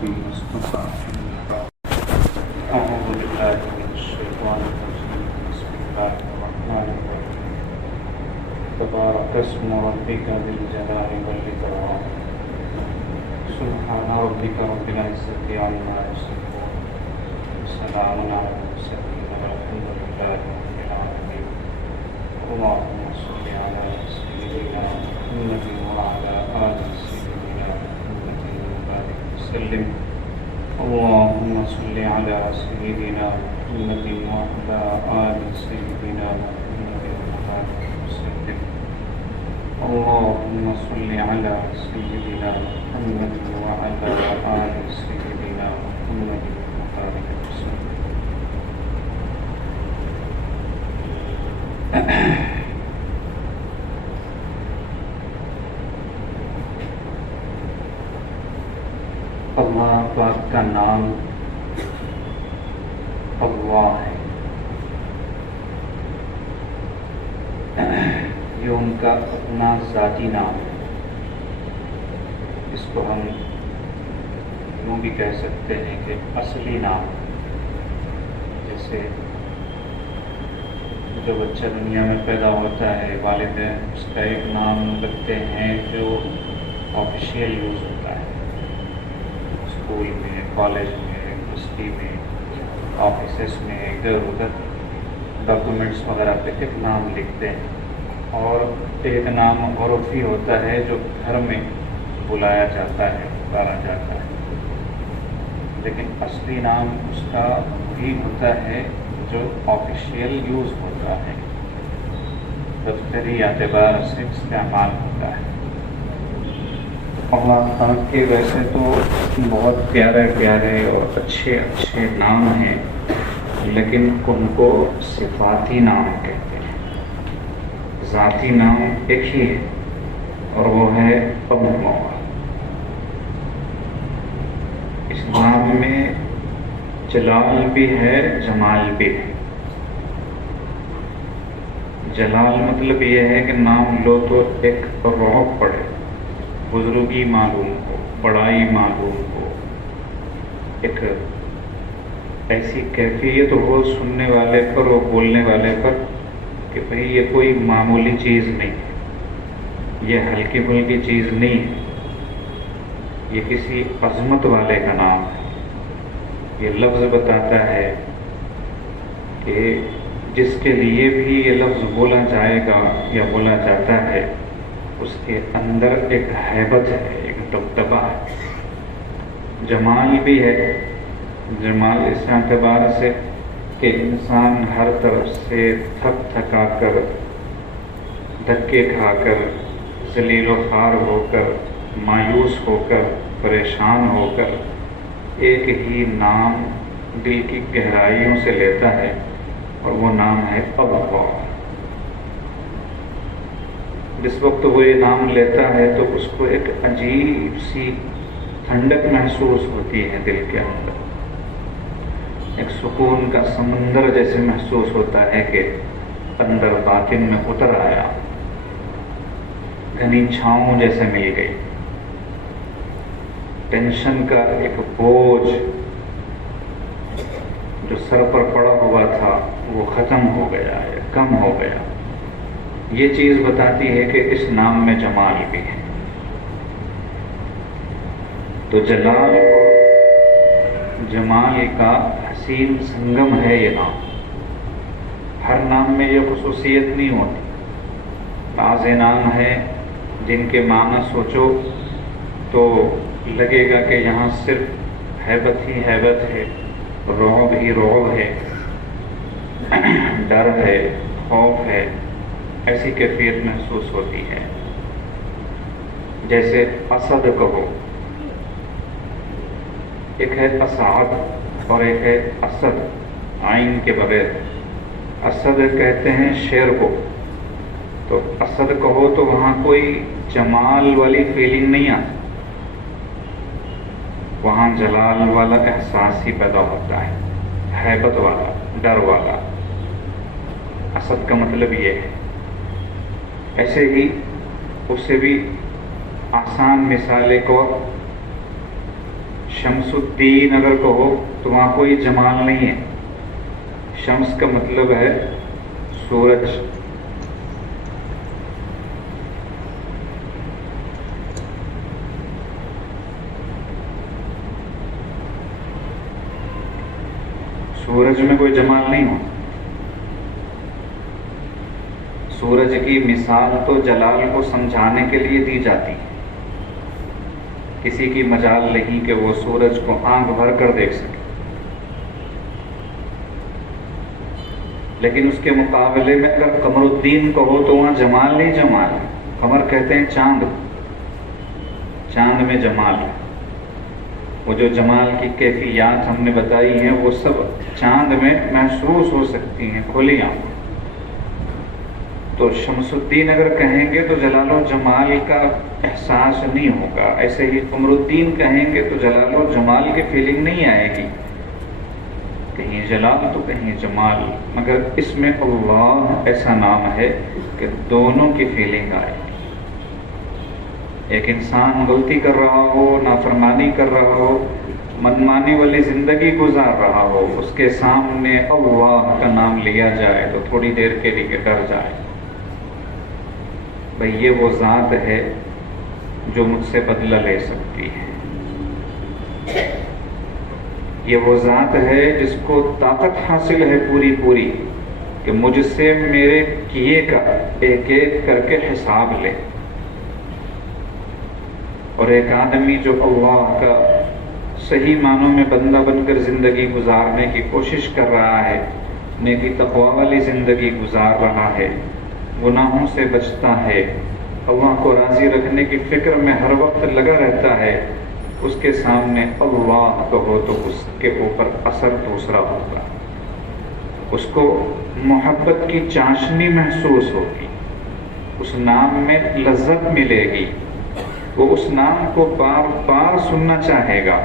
النبي المصطفى أعوذ بالله من الشيطان الرجيم بسم الله الرحمن الرحيم تبارك اسم ربك ذي الجلال والإكرام سبحان ربك رب العزة عما يصفون وسلام على المرسلين والحمد لله رب العالمين اللهم صل على سيدنا محمد وعلى آل سيدنا محمد وبارك وسلم اللهم صل على سيدنا محمد وعلى آل سيدنا محمد وبارك وسلم اللهم صل على سيدنا محمد وعلى آل سيدنا محمد وبارك وسلم اللہ پاک کا نام اللہ ہے، یہ ان کا اپنا ذاتی نام ہے۔ اس کو ہم یوں بھی کہہ سکتے ہیں کہ اصلی نام، جیسے جو بچہ دنیا میں پیدا ہوتا ہے والدین اس کا ایک نام رکھتے ہیں جو آفیشیل یوز ہوتا ہے، اسکول میں، کالج میں، یونیورسٹی میں، آفیسز میں، ادھر ادھر ڈاکومنٹس وغیرہ پہ ایک نام لکھتے ہیں، اور ایک نام عرفی ہوتا ہے جو گھر میں بلایا جاتا ہے، پکارا جاتا ہے، لیکن اصلی نام اس کا بھی ہوتا ہے جو آفیشیل یوز ہوتا ہے، دفتری اعتبار سے استعمال ہوتا ہے۔ اللہ پاک کے ویسے تو بہت پیارے پیارے اور اچھے اچھے نام ہیں، لیکن ان کو صفاتی نام کہتے ہیں۔ ذاتی نام ایک ہی ہے اور وہ ہے اللہ۔ اس نام میں جلال بھی ہے، جمال بھی ہے۔ جلال مطلب یہ ہے کہ نام لو تو ایک رعب پڑے، بزرگی معلوم ہو، بڑائی معلوم ہو، ایک ایسی کیفیت ہو سننے والے پر اور بولنے والے پر کہ بھئی یہ کوئی معمولی چیز نہیں ہے، یہ ہلکی پھلکی چیز نہیں ہے، یہ کسی عظمت والے کا نام ہے۔ یہ لفظ بتاتا ہے کہ جس کے لیے بھی یہ لفظ بولا جائے گا یا بولا جاتا ہے اس کے اندر ایک ہیبت ہے، ایک دبدبہ ہے۔ جمال بھی ہے، جمال اس اعتبار سے کہ انسان ہر طرف سے تھک تھکا کر، دھکے کھا کر، ذلیل و خوار ہو کر، مایوس ہو کر، پریشان ہو کر ایک ہی نام دل کی گہرائیوں سے لیتا ہے، اور وہ نام ہے اللہ۔ جس وقت وہ یہ نام لیتا ہے تو اس کو ایک عجیب سی ٹھنڈک محسوس ہوتی ہے دل کے اندر، ایک سکون کا سمندر جیسے محسوس ہوتا ہے کہ اندر باطن میں اتر آیا، گھنی چھاؤں جیسے مل گئی، ٹینشن کا ایک بوجھ جو سر پر پڑا ہوا تھا وہ ختم ہو گیا ہے، کم ہو گیا۔ یہ چیز بتاتی ہے کہ اس نام میں جمال بھی ہے۔ تو جلال اور جمال کا حسین سنگم ہے یہ نام۔ ہر نام میں یہ خصوصیت نہیں ہوتی۔ بعض نام ہیں جن کے معنی سوچو تو لگے گا کہ یہاں صرف ہیبت ہی ہیبت ہے، رعب ہی رعب ہے، ڈر ہے، خوف ہے، ایسی کیفیت محسوس ہوتی ہے۔ جیسے اسد کہو، ایک ہے اسعد اور ایک ہے اسد، عین کے بغیر۔ اسد کہتے ہیں شیر کو، تو اسد کہو تو وہاں کوئی جمال والی فیلنگ نہیں آتی، وہاں جلال والا احساس ہی پیدا ہوتا ہے، ہیبت والا، ڈر والا۔ اسد کا مطلب یہ ہے۔ ایسے ہی اس سے بھی آسان مثال ایک اور شمس الدین اگر کہو تو وہاں کوئی جمال نہیں ہے. شمس کا مطلب ہے سورج. سورج میں کوئی جمال نہیں ہو. سورج کی مثال تو جلال کو سمجھانے کے لیے دی جاتی ہے. کسی کی مجال نہیں کہ وہ سورج کو آنکھ بھر کر دیکھ سکے. لیکن اس کے مقابلے میں اگر قمر الدین کہو تو وہاں جمال نہیں جمال ہے. قمر کہتے ہیں چاند. چاند میں جمال ہے. وہ جو جمال کی کیفیات ہم نے بتائی ہیں وہ سب چاند میں محسوس ہو سکتی ہیں کھلی آنکھوں. تو شمس الدین اگر کہیں گے تو جلال و جمال کا احساس نہیں ہوگا. ایسے ہی قمر الدین کہیں گے تو جلال و جمال کی فیلنگ نہیں آئے گی. کہیں جلال تو کہیں جمال، مگر اس میں اللہ ایسا نام ہے کہ دونوں کی فیلنگ آئے گی. ایک انسان غلطی کر رہا ہو، نافرمانی کر رہا ہو، منمانی والی زندگی گزار رہا ہو، اس کے سامنے اللہ کا نام لیا جائے تو تھوڑی دیر کے لیے ڈر جائے. بھئی یہ وہ ذات ہے جو مجھ سے بدلہ لے سکتی ہے. یہ وہ ذات ہے جس کو طاقت حاصل ہے پوری پوری کہ مجھ سے میرے کیے کا ایک ایک کر کے حساب لے. اور ایک آدمی جو اللہ کا صحیح معنوں میں بندہ بن کر زندگی گزارنے کی کوشش کر رہا ہے، نیکی تقوی والی زندگی گزار رہا ہے، گناہوں سے بچتا ہے، اللہ کو راضی رکھنے کی فکر میں ہر وقت لگا رہتا ہے، اس کے سامنے اللہ کہو تو اس کے اوپر اثر دوسرا ہوگا. اس کو محبت کی چاشنی محسوس ہوگی، اس نام میں لذت ملے گی، وہ اس نام کو بار بار سننا چاہے گا.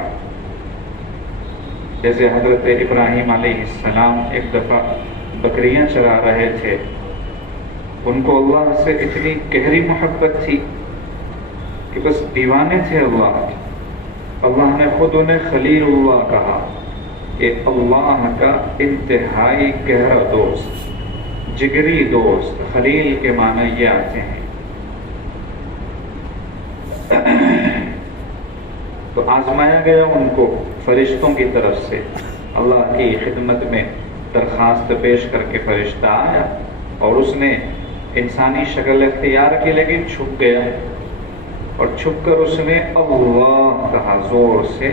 جیسے حضرت ابراہیم علیہ السلام ایک دفعہ بکریاں چرا رہے تھے. ان کو اللہ سے اتنی گہری محبت تھی کہ بس دیوانے تھے اللہ کے. اللہ نے خود انہیں خلیل اللہ کہا کہ اللہ کا انتہائی گہرا دوست، جگری دوست. خلیل کے معنی یہ آتے ہیں. تو آزمایا گیا ان کو فرشتوں کی طرف سے. اللہ کی خدمت میں درخواست پیش کر کے فرشتہ آیا اور اس نے انسانی شکل اختیار کی، لیکن چھپ گیا اور چھپ کر اس نے اللہ کہا، زور سے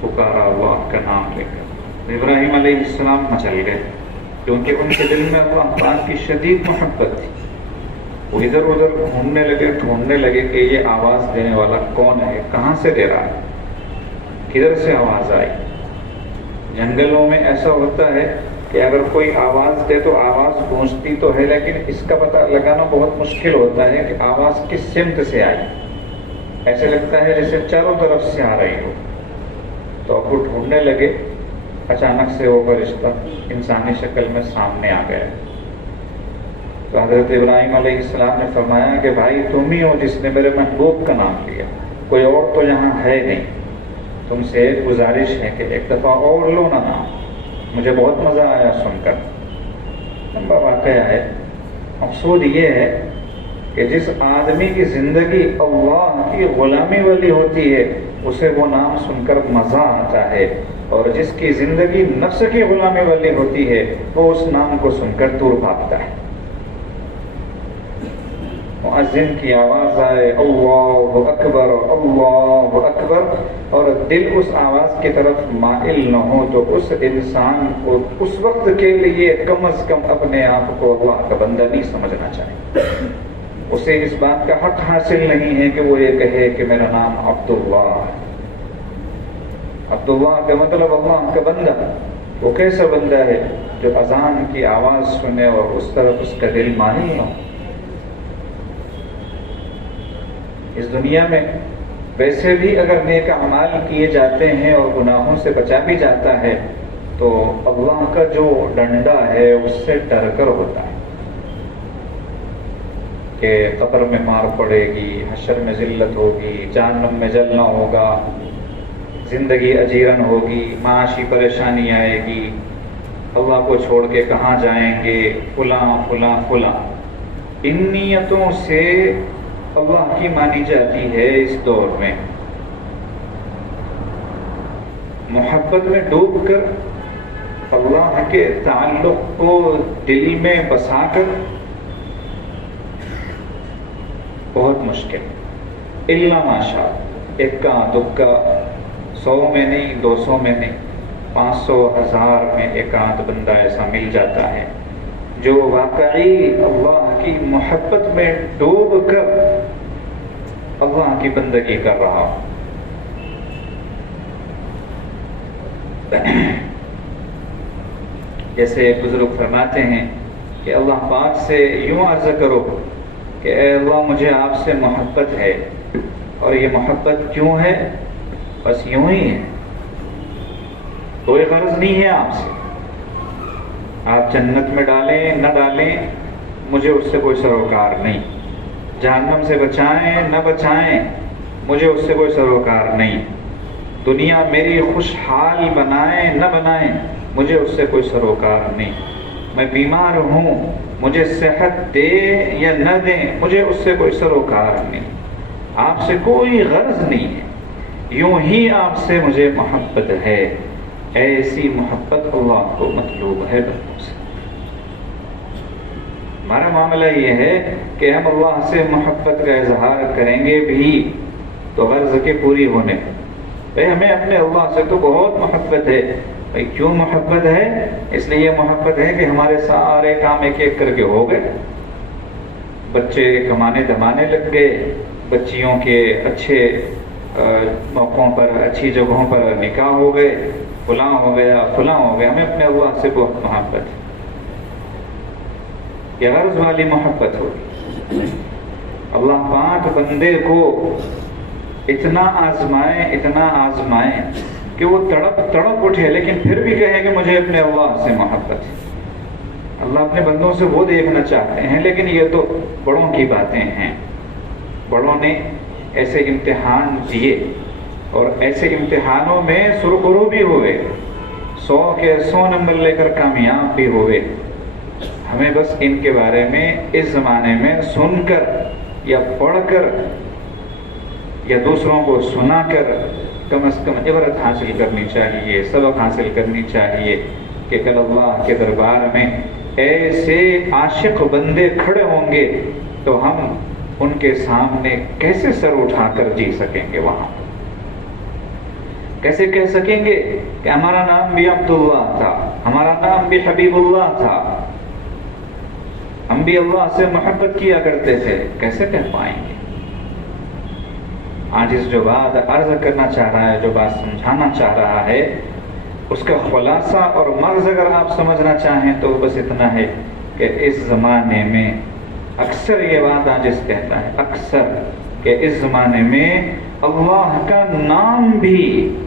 پکارا اللہ کا نام لے کر. ابراہیم علیہ السلام مچل گئے کیونکہ ان کے دل میں اللہ پاک کی شدید محبت تھی. وہ ادھر ادھر گھومنے لگے، ڈھونڈنے لگے کہ یہ آواز دینے والا کون ہے، کہاں سے دے رہا ہے، کدھر سے آواز آئی. جنگلوں میں ایسا ہوتا ہے کہ اگر کوئی آواز دے تو آواز گونجتی تو ہے، لیکن اس کا پتہ لگانا بہت مشکل ہوتا ہے کہ آواز کس سمت سے آئی. ایسے لگتا ہے جیسے چاروں طرف سے آ رہی ہو. تو اب وہ ڈھونڈنے لگے. اچانک سے وہ فرشتہ انسانی شکل میں سامنے آ گیا. تو حضرت ابراہیم علیہ السلام نے فرمایا کہ بھائی تم ہی ہو جس نے میرے محبوب کا نام لیا، کوئی اور تو یہاں ہے نہیں. تم سے ایک گزارش ہے کہ ایک دفعہ اور لو نا نام. مجھے بہت مزہ آیا سن کر. لمبا واقعہ ہے. مقصود یہ ہے کہ جس آدمی کی زندگی اللہ کی غلامی والی ہوتی ہے اسے وہ نام سن کر مزہ آتا ہے، اور جس کی زندگی نفس کی غلامی والی ہوتی ہے وہ اس نام کو سن کر دور بھاگتا ہے. مؤذن کی آواز آئے اللہ اکبر اللہ اکبر اور دل اس آواز کی طرف مائل نہ ہو تو اس انسان کو اس وقت کے لیے کم از کم اپنے آپ کو اللہ کا بندہ نہیں سمجھنا چاہیے. اسے اس بات کا حق حاصل نہیں ہے کہ وہ یہ کہے کہ میرا نام عبداللہ ہے. عبداللہ کا مطلب اللہ کا بندہ. وہ کیسا بندہ ہے جو اذان کی آواز سنے اور اس طرف اس کا دل مائل ہو. اس دنیا میں ویسے بھی اگر نیک اعمال کیے جاتے ہیں اور گناہوں سے بچا بھی جاتا ہے تو اللہ کا جو ڈنڈا ہے اس سے ڈر کر ہوتا ہے کہ قبر میں مار پڑے گی، حشر میں ذلت ہوگی، جہنم میں جلنا ہوگا. زندگی اجیرن ہوگی، معاشی پریشانی آئے گی، اللہ کو چھوڑ کے کہاں جائیں گے، فلاں فلاں فلاں، ان نیتوں سے اللہ کی مانی جاتی ہے اس دور میں۔ محبت میں ڈوب کر اللہ کے تعلق کو دل میں بسا کر بہت مشکل، الا ماشاء، اکا دکا، 100 میں نہیں، 200 میں نہیں، 500 1000 میں ایک آدھ بندہ ایسا مل جاتا ہے جو واقعی اللہ کی محبت میں ڈوب کر اللہ کی بندگی کر رہا ہو۔ جیسے بزرگ فرماتے ہیں کہ اللہ پاک سے یوں عرض کرو کہ اے اللہ مجھے آپ سے محبت ہے، اور یہ محبت کیوں ہے؟ بس یوں ہی ہے، کوئی غرض نہیں ہے آپ سے، آپ جنت میں ڈالیں نہ ڈالیں مجھے اس سے کوئی سروکار نہیں، جہنم سے بچائیں نہ بچائیں مجھے اس سے کوئی سروکار نہیں، دنیا میری خوشحال بنائیں نہ بنائیں مجھے اس سے کوئی سروکار نہیں، میں بیمار ہوں مجھے صحت دے یا نہ دیں مجھے اس سے کوئی سروکار نہیں، آپ سے کوئی غرض نہیں ہے، یوں ہی آپ سے مجھے محبت ہے۔ ایسی محبت اللہ کو مطلوب ہے بندوں سے۔ ہمارا معاملہ یہ ہے کہ ہم اللہ سے محبت کا اظہار کریں گے بھی تو غرض کے پوری ہونے، بھائی ہمیں اپنے اللہ سے تو بہت محبت ہے، بھائی کیوں محبت ہے؟ اس لیے یہ محبت ہے کہ ہمارے سارے کام ایک ایک کر کے ہو گئے، بچے کمانے دھمانے لگ گئے، بچیوں کے اچھے موقعوں پر اچھی جگہوں پر نکاح ہو گئے، فلاں ہو گیا فلاں ہو گیا، ہمیں اپنے اللہ سے بہت محبت ہے۔ یہ غرض والی محبت ہوگی۔ اللہ پاک بندے کو اتنا آزمائیں کہ وہ تڑپ اٹھے لیکن پھر بھی کہے کہ مجھے اپنے اللہ سے محبت ہے۔ اللہ اپنے بندوں سے وہ دیکھنا چاہتے ہیں، لیکن یہ تو بڑوں کی باتیں ہیں، بڑوں نے ایسے امتحان دیے اور ایسے امتحانوں میں سرخرو بھی ہوئے، 100 کے 100 نمبر لے کر کامیاب بھی ہوئے۔ ہمیں بس ان کے بارے میں اس زمانے میں سن کر یا پڑھ کر یا دوسروں کو سنا کر کم از کم عبرت حاصل کرنی چاہیے، سبق حاصل کرنی چاہیے کہ کل اللہ کے دربار میں ایسے عاشق بندے کھڑے ہوں گے تو ہم ان کے سامنے کیسے سر اٹھا کر جی سکیں گے، وہاں کیسے کہہ سکیں گے کہ ہمارا نام بھی عبداللہ تھا، ہمارا نام بھی حبیب اللہ تھا، ہم بھی اللہ سے محبت کیا کرتے تھے، کیسے کہہ پائیں گے؟ آج اس جو بات عرض کرنا چاہ رہا ہے، جو بات سمجھانا چاہ رہا ہے، اس کا خلاصہ اور مغز اگر آپ سمجھنا چاہیں تو بس اتنا ہے کہ اس زمانے میں اکثر یہ بات عاجز کہتا ہے، اکثر، کہ اس زمانے میں اللہ کا نام بھی،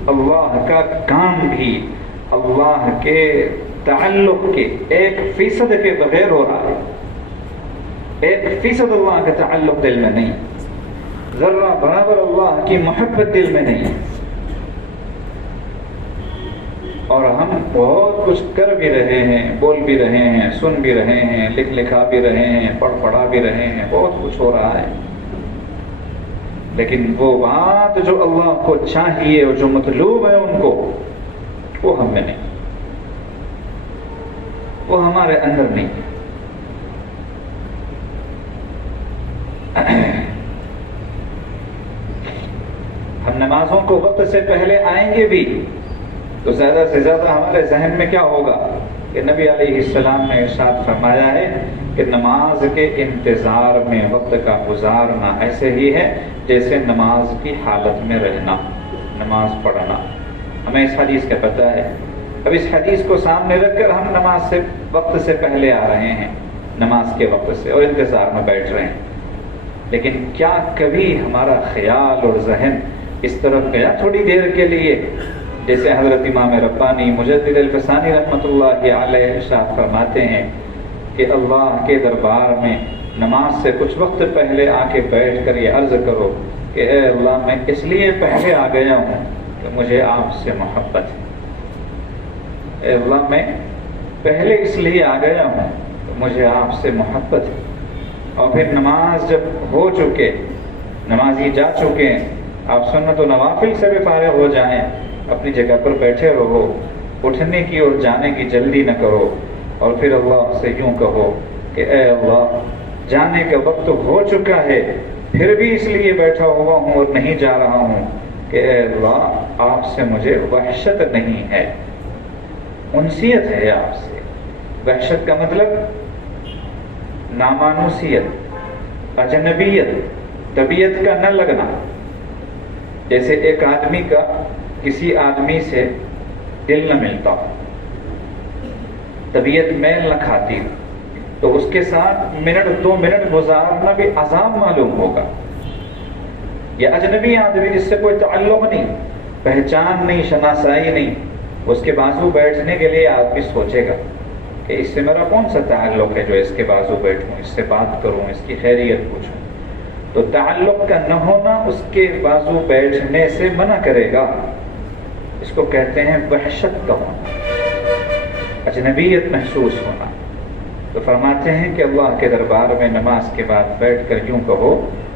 اللہ کا کام بھی اللہ کے تعلق کے 1% کے بغیر ہو رہا ہے۔ 1% اللہ کا تعلق دل میں نہیں، ذرہ برابر اللہ کی محبت دل میں نہیں، اور ہم بہت کچھ کر بھی رہے ہیں، بول بھی رہے ہیں، سن بھی رہے ہیں، لکھا بھی رہے ہیں، پڑھا بھی رہے ہیں، بہت کچھ ہو رہا ہے، لیکن وہ بات جو اللہ کو چاہیے اور جو مطلوب ہے ان کو، وہ ہم میں نہیں، وہ ہمارے اندر نہیں ہے۔ ہم نمازوں کو وقت سے پہلے آئیں گے بھی تو زیادہ سے زیادہ ہمارے ذہن میں کیا ہوگا کہ نبی علیہ السلام نے ارشاد فرمایا ہے کہ نماز کے انتظار میں وقت کا گزارنا ایسے ہی ہے جیسے نماز کی حالت میں رہنا، نماز پڑھنا۔ ہمیں اس حدیث کا پتہ ہے، اب اس حدیث کو سامنے رکھ کر ہم نماز سے وقت سے پہلے آ رہے ہیں، نماز کے وقت سے، اور انتظار میں بیٹھ رہے ہیں، لیکن کیا کبھی ہمارا خیال اور ذہن اس طرف گیا تھوڑی دیر کے لیے؟ جیسے حضرت امام ربانی مجدد الفسانی رحمۃ اللہ علیہ ارشاد فرماتے ہیں کہ اللہ کے دربار میں نماز سے کچھ وقت پہلے آ کے بیٹھ کر یہ عرض کرو کہ اے اللہ میں اس لیے پہلے آ گیا ہوں کہ مجھے آپ سے محبت ہے. اے اللہ میں پہلے اس لیے آ گیا ہوں کہ مجھے آپ سے محبت ہے. اور پھر نماز جب ہو چکے، نمازی جا چکے ہیں، آپ سنت و نوافل سے بھی فارغ ہو جائیں، اپنی جگہ پر بیٹھے رہو، اٹھنے کی اور جانے کی جلدی نہ کرو، اور پھر اللہ سے یوں کہو کہ اے اللہ جانے کا وقت ہو چکا ہے، پھر بھی اس لیے بیٹھا ہوا ہوں اور نہیں جا رہا ہوں کہ اے اللہ آپ سے مجھے وحشت نہیں ہے، انسیت ہے آپ سے. وحشت کا مطلب نامانوسیت، اجنبیت، طبیعت کا نہ لگنا. جیسے ایک آدمی کا کسی آدمی سے دل نہ ملتا، طبیعت میل نہ کھاتی، تو اس کے ساتھ منٹ 2 منٹ گزارنا بھی عذاب معلوم ہوگا. یہ اجنبی آدمی جس سے کوئی تعلق نہیں، پہچان نہیں، شناسائی نہیں، اس کے بازو بیٹھنے کے لیے آدمی سوچے گا کہ اس سے میرا کون سا تعلق ہے جو اس کے بازو بیٹھوں، اس سے بات کروں، اس کی خیریت پوچھوں. تو تعلق کا نہ ہونا اس کے بازو بیٹھنے سے منع کرے گا. اس کو کہتے ہیں وحشت کا ہونا، اجنبیت محسوس ہونا. تو فرماتے ہیں کہ اللہ کے دربار میں نماز کے بعد بیٹھ کر یوں کہو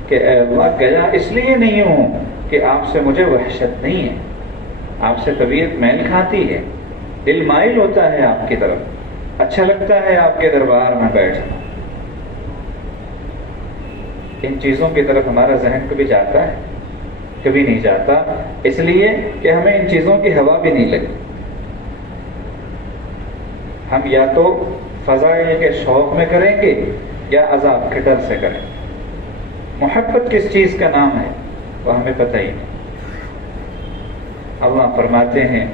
کہ اے اللہ گیا اس لیے نہیں ہوں کہ آپ سے مجھے وحشت نہیں ہے، آپ سے طبیعت میل کھاتی ہے، دل مائل ہوتا ہے آپ کی طرف، اچھا لگتا ہے آپ کے دربار میں بیٹھنا. ان چیزوں کی طرف ہمارا ذہن کبھی جاتا ہے؟ کبھی نہیں جاتا، اس لیے کہ ہمیں ان چیزوں کی ہوا بھی نہیں لگی. ہم یا تو فضائل کے شوق میں کریں گے یا عذاب کے ڈر سے کریں. محبت کس چیز کا نام ہے وہ ہمیں پتہ ہی نہیں. اللہ فرماتے ہیں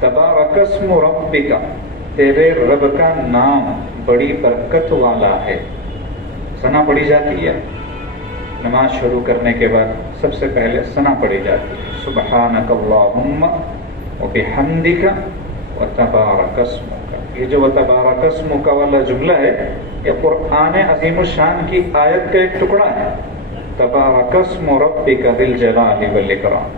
تبارک اسم ربک، تیرے رب کا نام بڑی برکت والا ہے. ثنا پڑھی جاتی ہے نماز شروع کرنے کے بعد، سب سے پہلے ثنا پڑھی جاتی ہے، سبحانک اللہم وبحمدک وتبارک اسمک. یہ جو وتبارک اسمک والا جملہ ہے یہ قرآن عظیم الشان کی آیت کا ایک ٹکڑا ہے. تبارک اسم ربک ذی الجلال والاکرام،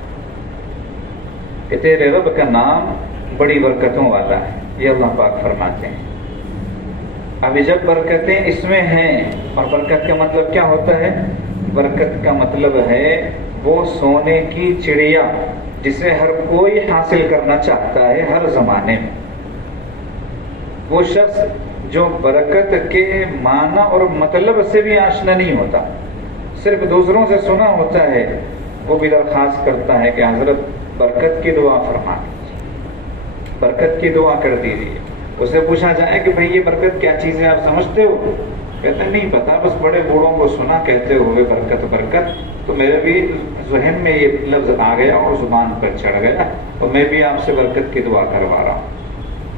کہ تیرے رب کا نام بڑی برکتوں والا ہے. یہ اللہ پاک فرماتے ہیں. ابھی جب برکتیں اس میں ہیں، اور برکت کا مطلب کیا ہوتا ہے؟ برکت کا مطلب ہے وہ سونے کی چڑیا جسے ہر کوئی حاصل کرنا چاہتا ہے ہر زمانے میں. وہ شخص جو برکت کے معنی اور مطلب سے بھی آشنا نہیں ہوتا، صرف دوسروں سے سنا ہوتا ہے، وہ بھی درخواست کرتا ہے کہ حضرت برکت کی دعا فرما دیجیے، برکت کی دعا کر دیجیے. اسے پوچھا جائے کہ بھئی یہ برکت کیا چیز ہے آپ سمجھتے ہو؟ کہتے ہیں نہیں پتا، بس بڑے بوڑھوں کو سنا کہتے ہوئے برکت برکت، تو میرے بھی ذہن میں یہ لفظ آ گیا اور زبان پر چڑھ گیا، اور میں بھی آپ سے برکت کی دعا کروا رہا ہوں.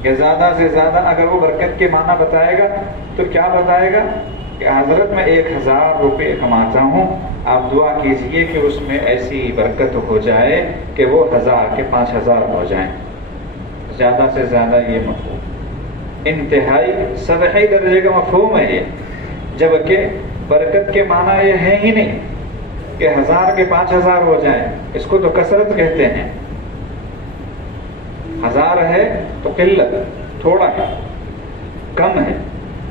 کہ زیادہ سے زیادہ اگر وہ برکت کے معنی بتائے گا تو کیا بتائے گا کہ حضرت میں 1000 روپے کماتا ہوں، آپ دعا کیجئے کہ اس میں ایسی برکت ہو جائے کہ وہ 1000 کے 5000 ہو جائیں. زیادہ سے زیادہ یہ مفہوم، انتہائی سطحی درجے کا مفہوم ہے یہ، جبکہ برکت کے معنی یہ ہے ہی نہیں کہ 1000 کے 5000 ہو جائیں. اس کو تو کثرت کہتے ہیں. 1000 ہے تو قلت، تھوڑا ہے، کم ہے،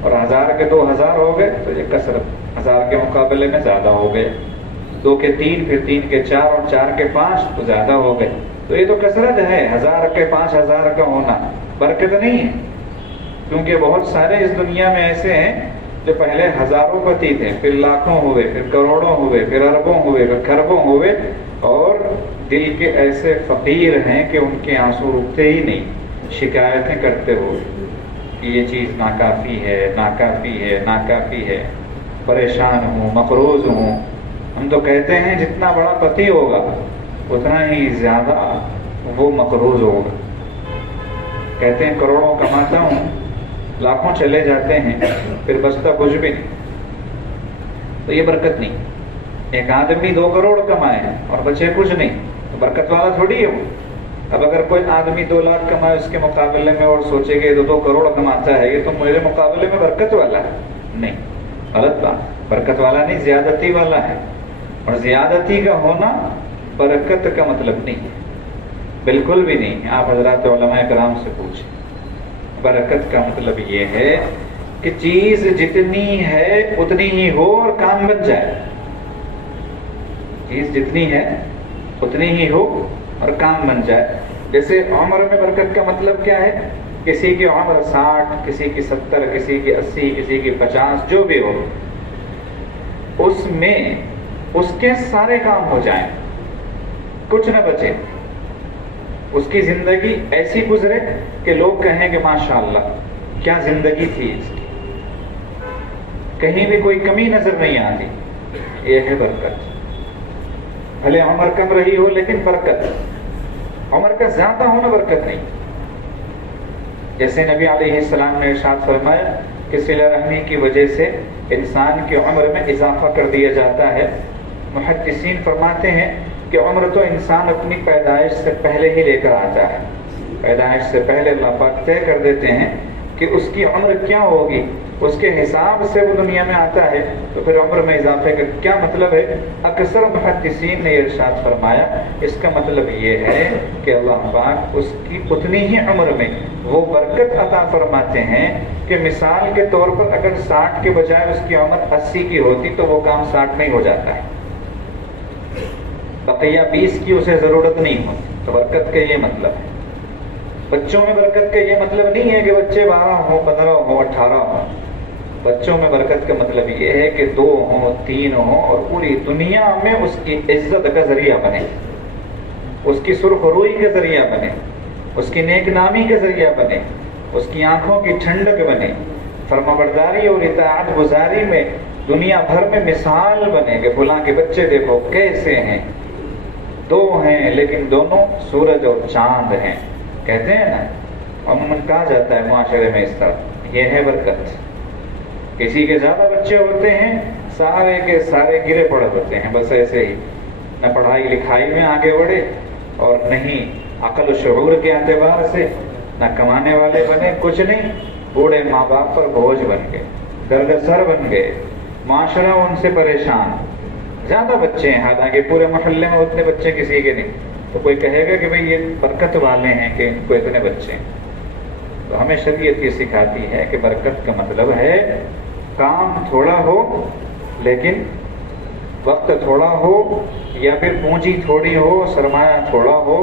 اور 1000 کے 2000 ہو گئے تو یہ کثرت، 1000 کے مقابلے میں زیادہ ہو گئے. 2 کے 3، پھر 3 کے 4 اور 4 کے 5 تو زیادہ ہو گئے. تو یہ تو کثرت ہے. 1000 کے 5000 کا ہونا برکت نہیں ہے، کیونکہ بہت سارے اس دنیا میں ایسے ہیں جو پہلے ہزاروں پتی تھے، پھر لاکھوں ہوئے، پھر کروڑوں ہوئے، پھر اربوں ہوئے، پھر کھربوں ہوئے، اور دل کے ایسے فقیر ہیں کہ ان کے آنسو رکتے ہی نہیں، شکایتیں کرتے ہوئے کہ یہ چیز ناکافی ہے، ناکافی ہے، ناکافی ہے، پریشان ہوں، مقروض ہوں. ہم تو کہتے ہیں جتنا بڑا پتی ہوگا اتنا ہی زیادہ وہ مقروض ہوگا. کہتے ہیں کروڑوں کماتا ہوں، لاکھوں چلے جاتے ہیں، پھر بچتا کچھ بھی نہیں. تو یہ برکت نہیں. ایک آدمی 2 کروڑ کمائے اور بچے کچھ نہیں تو برکت والا تھوڑی ہے وہ. اب اگر کوئی آدمی 2 لاکھ کمائے اس کے مقابلے میں اور سوچے کہ 2 کروڑ کماتا ہے، یہ تو میرے مقابلے میں برکت والا ہے، نہیں، غلط بات. برکت والا نہیں، زیادتی والا ہے. اور زیادتی کا ہونا برکت کا مطلب نہیں ہے. بالکل بھی نہیں. آپ حضرات علماء کرام سے پوچھیں. برکت کا مطلب یہ ہے کہ چیز جتنی ہے اتنی ہی ہو اور کام بن جائے. چیز جتنی ہے اتنی ہی ہو اور کام بن جائے. جیسے عمر میں برکت کا مطلب کیا ہے؟ کسی کی عمر 60، کسی کی 70، کسی کی 80، کسی کی 50، جو بھی ہو، اس میں اس کے سارے کام ہو جائیں، کچھ نہ بچے. اس کی زندگی ایسی گزرے کہ لوگ کہیں کہ ماشاءاللہ کیا زندگی تھی اس کی، کہیں بھی کوئی کمی نظر نہیں آتی. یہ ہے برکت. بھلے عمر کم رہی ہو لیکن برکت. عمر کا زیادہ ہونا برکت نہیں. جیسے نبی علیہ السلام نے ارشاد فرمایا کہ صلہ رحمی کی وجہ سے انسان کی عمر میں اضافہ کر دیا جاتا ہے. محدثین فرماتے ہیں کہ عمر تو انسان اپنی پیدائش سے پہلے ہی لے کر آتا ہے. پیدائش سے پہلے اللہ پاک طے کر دیتے ہیں کہ اس کی عمر کیا ہوگی، اس کے حساب سے وہ دنیا میں آتا ہے. تو پھر عمر میں اضافے کا کیا مطلب ہے؟ اکثر محدثین نے ارشاد فرمایا اس کا مطلب یہ ہے کہ اللہ پاک اس کی اتنی ہی عمر میں وہ برکت عطا فرماتے ہیں کہ مثال کے طور پر اگر 60 کے بجائے اس کی عمر 80 کی ہوتی تو وہ کام 60 میں ہی ہو جاتا ہے. بقیہ 20 کی اسے ضرورت نہیں ہوتی. تو برکت کا یہ مطلب ہے. بچوں میں برکت کا یہ مطلب نہیں ہے کہ بچے 12 ہوں، 15 ہوں، 18 ہوں. بچوں میں برکت کا مطلب یہ ہے کہ 2 ہوں، 3 ہوں اور پوری دنیا میں اس کی عزت کا ذریعہ بنے، اس کی سرخ روئی کا ذریعہ بنے، اس کی نیک نامی کا ذریعہ بنے، اس کی آنکھوں کی ٹھنڈک بنے، فرمانبرداری اور اطاعت گزاری میں دنیا بھر میں مثال بنے کہ فلاں کے بچے دیکھو کیسے ہیں. 2 ہیں لیکن دونوں سورج اور چاند ہیں. کہتے ہیں نا، عموماً کہا جاتا ہے معاشرے میں اس طرح. یہ ہے برکت. کسی کے زیادہ بچے ہوتے ہیں، سارے کے سارے گرے پڑے ہوتے ہیں، بس ایسے ہی، نہ پڑھائی لکھائی میں آگے بڑھے اور نہیں عقل و شعور کے اعتبار سے، نہ کمانے والے بنے، کچھ نہیں. بوڑھے ماں باپ پر بوجھ بن گئے، درد سر بن گئے، معاشرہ ان سے پریشان. زیادہ بچے ہیں، حالانکہ پورے محلے میں اتنے بچے کسی کے نہیں. تو کوئی کہے گا کہ بھئی یہ برکت والے ہیں کہ ان کو اتنے بچے ہیں. تو ہمیں شریعت یہ سکھاتی ہے کہ برکت کا مطلب ہے کام تھوڑا ہو لیکن وقت تھوڑا ہو، یا پھر پونجی تھوڑی ہو، سرمایہ تھوڑا ہو،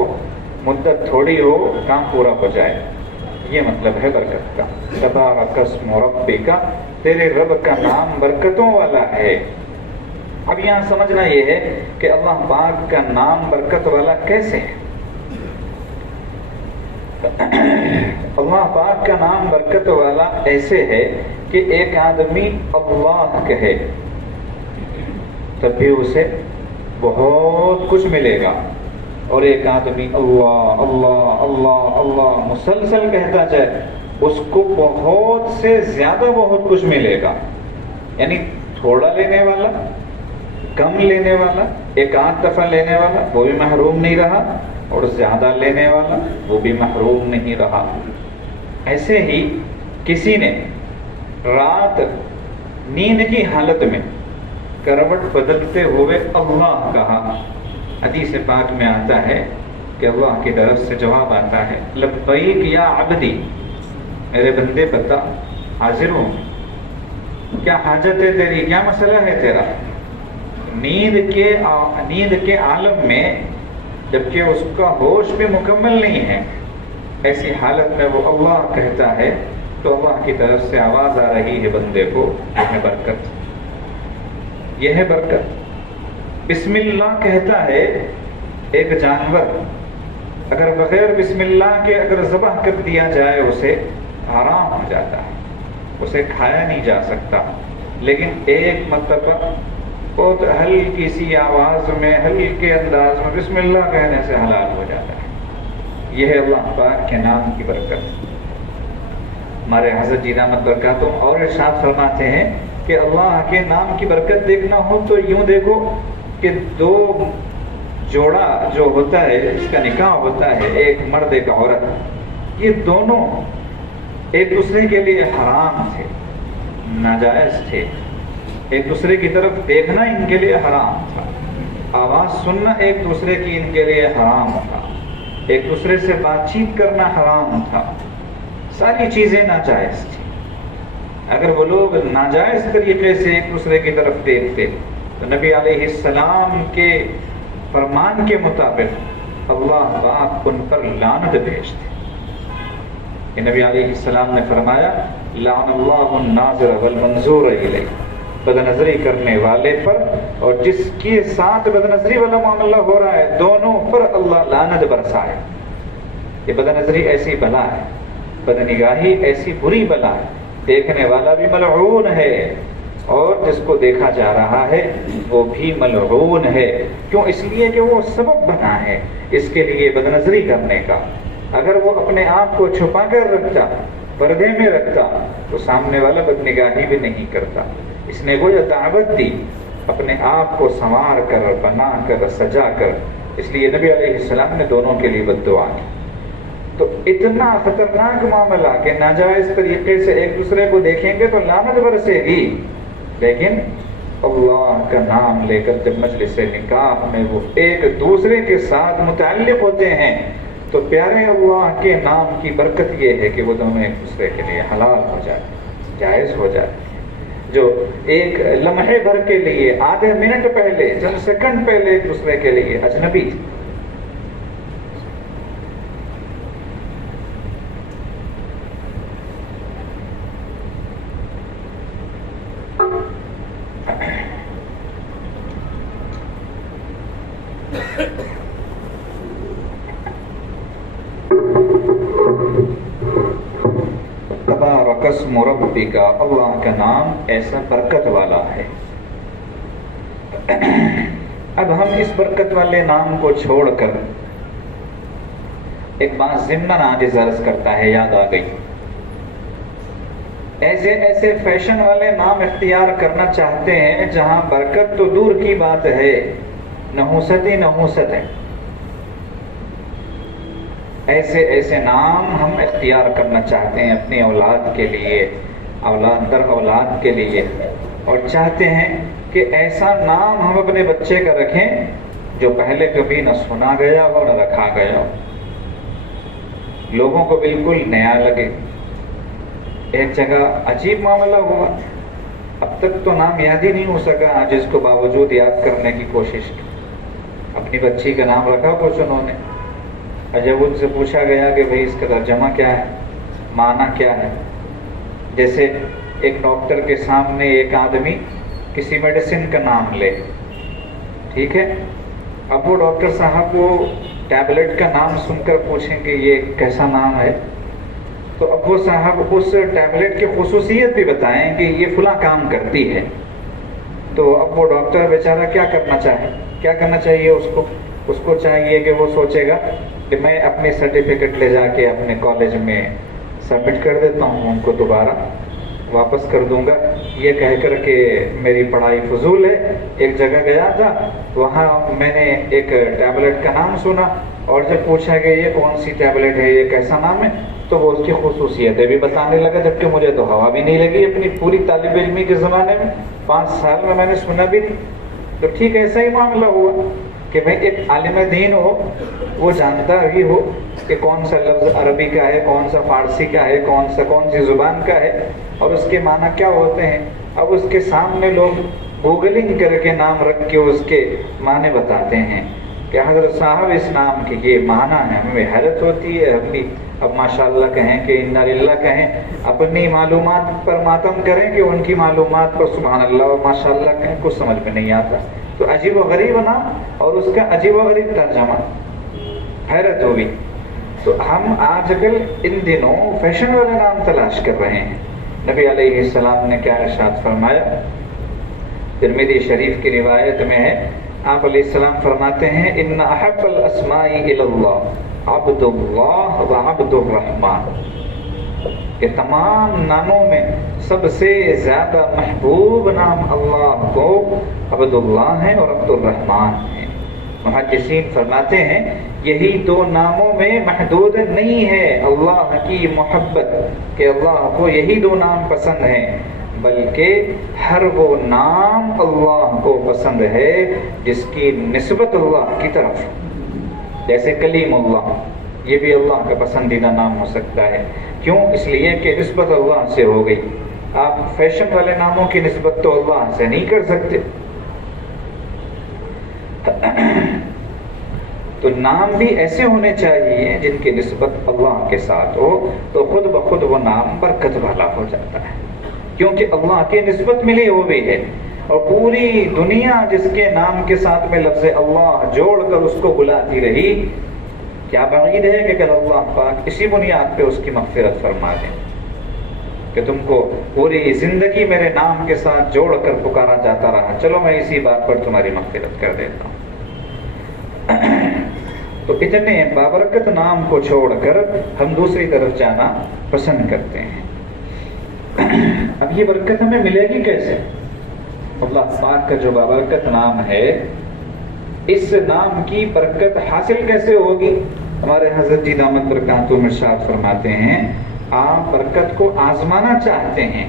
مدت تھوڑی ہو، کام پورا ہو جائے. یہ مطلب ہے برکت کا. تبارک اسم ربک، تیرے رب کا نام برکتوں والا ہے. اب یہاں سمجھنا یہ ہے کہ اللہ پاک کا نام برکت والا کیسے ہے. اللہ پاک کا نام برکت والا ایسے ہے کہ ایک آدمی اللہ کہے تب بھی اسے بہت کچھ ملے گا، اور ایک آدمی اللہ اللہ اللہ اللہ مسلسل کہتا جائے اس کو بہت سے زیادہ بہت کچھ ملے گا. یعنی تھوڑا لینے والا، کم لینے والا، ایک آدھ دفعہ لینے والا وہ بھی محروم نہیں رہا، اور زیادہ لینے والا وہ بھی محروم نہیں رہا. ایسے ہی کسی نے رات نیند کی حالت میں کروٹ بدلتے ہوئے اللہ کہا. حدیث پاک میں آتا ہے کہ اللہ کی طرف سے جواب آتا ہے لبیک یا عبدی، میرے بندے بتا، حاضر ہوں، کیا حاجت ہے تیری، کیا مسئلہ ہے تیرا. نیند کے عالم میں جبکہ اس کا ہوش بھی مکمل نہیں ہے، ایسی حالت میں وہ اللہ کہتا ہے تو اللہ کی طرف سے آواز آ رہی ہے بندے کو، یہ ہے برکت. یہ ہے برکت. بسم اللہ کہتا ہے ایک جانور، اگر بغیر بسم اللہ کے اگر ذبح کر دیا جائے اسے حرام ہو جاتا ہے، اسے کھایا نہیں جا سکتا. لیکن ایک مرتبہ بہت ہلکی سی آواز میں، ہلکے انداز میں بسم اللہ کہنے سے حلال ہو جاتا ہے. یہ ہے اللہ پاک کے نام کی برکت. ہمارے حضرت جی دامت برکاتہم اور ارشاد فرماتے ہیں کہ اللہ کے نام کی برکت دیکھنا ہو تو یوں دیکھو کہ 2 جوڑا جو ہوتا ہے، اس کا نکاح ہوتا ہے، ایک مرد ایک عورت، یہ دونوں ایک دوسرے کے لیے حرام تھے، ناجائز تھے. ایک دوسرے کی طرف دیکھنا ان کے لیے حرام تھا، آواز سننا ایک دوسرے کی ان کے لیے حرام تھا. ایک دوسرے سے بات چیت کرنا حرام تھا، ساری چیزیں ناجائز تھی۔ اگر وہ لوگ ناجائز طریقے سے ایک دوسرے کی طرف دیکھتے تو نبی علیہ السلام کے فرمان کے مطابق اللہ پاک ان پر لعنت بھیجتے۔ کہ نبی علیہ السلام نے فرمایا لعن اللہ الناظر والمنظور الیہ، بد نظری کرنے والے پر اور جس کے ساتھ بد نظری والا معاملہ ہو رہا ہے دونوں پر اللہ لعنت برسائے۔ یہ بد نظری ایسی بلا ہے، بد نگاہی ایسی بری بلا ہے، دیکھنے والا بھی ملعون ہے اور جس کو دیکھا جا رہا ہے وہ بھی ملعون ہے۔ کیوں؟ اس لیے کہ وہ سبب بنا ہے اس کے لیے بد نظری کرنے کا۔ اگر وہ اپنے آپ کو چھپا کر رکھتا، پردے میں رکھتا، تو سامنے والا بد نگاہی بھی نہیں کرتا۔ اس نے وہ دعوت دی اپنے آپ کو سنوار کر، بنا کر، سجا کر، اس لیے نبی علیہ السلام نے دونوں کے لیے بد دعا کی۔ تو اتنا خطرناک معاملہ کہ ناجائز طریقے سے ایک دوسرے کو دیکھیں گے تو لعنت برسے گی، لیکن اللہ کا نام لے کر جب مجلس نکاح میں وہ ایک دوسرے کے ساتھ متعلق ہوتے ہیں تو پیارے اللہ کے نام کی برکت یہ ہے کہ وہ دونوں ایک دوسرے کے لیے حلال ہو جائے، جائز ہو جائے۔ جو ایک لمحے بھر کے لیے، آدھے منٹ پہلے، چند سیکنڈ پہلے ایک دوسرے کے لیے اجنبی تھے، تبارک اسم ربک، اللہ کا نام ایسا برکت والا ہے۔ اب ہم اس برکت والے نام کو چھوڑ کر ایک بات ضمن عاجز عرض کرتا ہے، یاد آ گئی، ایسے فیشن والے نام اختیار کرنا چاہتے ہیں جہاں برکت تو دور کی بات ہے، نحوست ہی نحوست ہے۔ ایسے نام ہم اختیار کرنا چاہتے ہیں اپنی اولاد کے لیے، اولاد در اولاد کے لیے، اور چاہتے ہیں کہ ایسا نام ہم اپنے بچے کا رکھیں جو پہلے کبھی نہ سنا گیا ہو نہ رکھا گیا ہو، لوگوں کو بالکل نیا لگے۔ ایک جگہ عجیب معاملہ ہوا، اب تک تو نام یاد ہی نہیں ہو سکا، جس کو باوجود یاد کرنے کی کوشش کی۔ اپنی بچی کا نام رکھا کچھ انہوں نے، اور جب ان سے پوچھا گیا کہ بھئی اس کا ترجمہ کیا ہے، معنی کیا ہے، جیسے ایک ڈاکٹر کے سامنے ایک آدمی کسی میڈیسن کا نام لے، ٹھیک ہے، اب وہ ڈاکٹر صاحب وہ ٹیبلٹ کا نام سن کر پوچھیں کہ یہ کیسا نام ہے، تو اب وہ صاحب اس ٹیبلٹ کی خصوصیت بھی بتائیں کہ یہ فلاں کام کرتی ہے، تو اب وہ ڈاکٹر بیچارہ کیا کرنا چاہیے اس کو چاہیے کہ وہ سوچے گا کہ میں اپنی سرٹیفکیٹ لے جا کے اپنے کالج میں سبمٹ کر دیتا ہوں، ان کو دوبارہ واپس کر دوں گا، یہ کہہ کر کہ میری پڑھائی فضول ہے۔ ایک جگہ گیا تھا، وہاں میں نے ایک ٹیبلٹ کا نام سنا، اور جب پوچھا کہ یہ کون سی ٹیبلٹ ہے، یہ کیسا نام ہے، تو وہ اس کی خصوصیتیں بھی بتانے لگا، جبکہ مجھے تو ہوا بھی نہیں لگی اپنی پوری طالب علمی کے زمانے میں، 5 سال میں نے سنا بھی نہیں۔ تو ٹھیک ایسا ہی معاملہ ہوا کہ میں ایک عالم دین ہو، وہ جانتا ہی ہو کہ کون سا لفظ عربی کا ہے، کون سا فارسی کا ہے، کون سی زبان کا ہے، اور اس کے معنی کیا ہوتے ہیں۔ اب اس کے سامنے لوگ گوگلنگ کر کے نام رکھ کے اس کے معنی بتاتے ہیں کہ حضرت صاحب اس نام کے یہ معنی ہے، ہمیں حیرت ہوتی ہے، ہم بھی اب ماشاءاللہ کہیں کہ انا للہ کہیں، اپنی معلومات پر ماتم کریں کہ ان کی معلومات پر سبحان اللہ اور ماشاءاللہ کہیں، کچھ سمجھ میں نہیں آتا۔ تو عجیب و غریب نام اور اس کا عجیب و غریب ترجمہ، حیرت ہوگی۔ تو ہم آج کل ان دنوں فیشن والے نام تلاش کر رہے ہیں۔ نبی علیہ السلام نے کیا ارشاد فرمایا؟ ترمذی شریف کی روایت میں ہے، آپ علیہ السلام فرماتے ہیں ان احب الاسماء الی اللہ عبد اللہ و عبد الرحمن، کہ تمام ناموں میں سب سے زیادہ محبوب نام اللہ کو عبد اللہ ہے اور عبد الرحمن ہے۔ محدثین فرماتے ہیں یہی 2 ناموں میں محدود نہیں ہے اللہ کی محبت کہ اللہ کو یہی 2 نام پسند ہیں، بلکہ ہر وہ نام اللہ کو پسند ہے جس کی نسبت اللہ کی طرف۔ جیسے کلیم اللہ، یہ بھی اللہ کا پسندیدہ نام ہو سکتا ہے. کیوں؟ اس لیے کہ نسبت اللہ سے ہو گئی. آپ فیشن والے ناموں کی نسبت تو اللہ سے نہیں کر سکتے. تو نام بھی ایسے ہونے چاہیے جن کی نسبت اللہ کے ساتھ ہو، تو خود بخود وہ نام برکت والا ہو جاتا ہے، کیونکہ اللہ کی نسبت ملی ہوئی ہے. اور پوری دنیا جس کے نام کے ساتھ میں لفظ اللہ جوڑ کر اس کو بلاتی رہی، کیا بعید ہے کہ کل اللہ پاک اسی بنیاد پہ اس کی مغفرت فرما دیں کہ تم کو پوری زندگی میرے نام کے ساتھ جوڑ کر پکارا جاتا رہا، چلو میں اسی بات پر تمہاری مغفرت کر دیتا ہوں. تو اتنے بابرکت نام کو چھوڑ کر ہم دوسری طرف جانا پسند کرتے ہیں. اب یہ برکت ہمیں ملے گی کیسے؟ اللہ پاک کا جو بابرکت نام ہے، اس نام کی برکت حاصل کیسے ہوگی؟ ہمارے حضرت جی دامت برکاتہم ارشاد فرماتے ہیں، آپ برکت کو آزمانا چاہتے ہیں،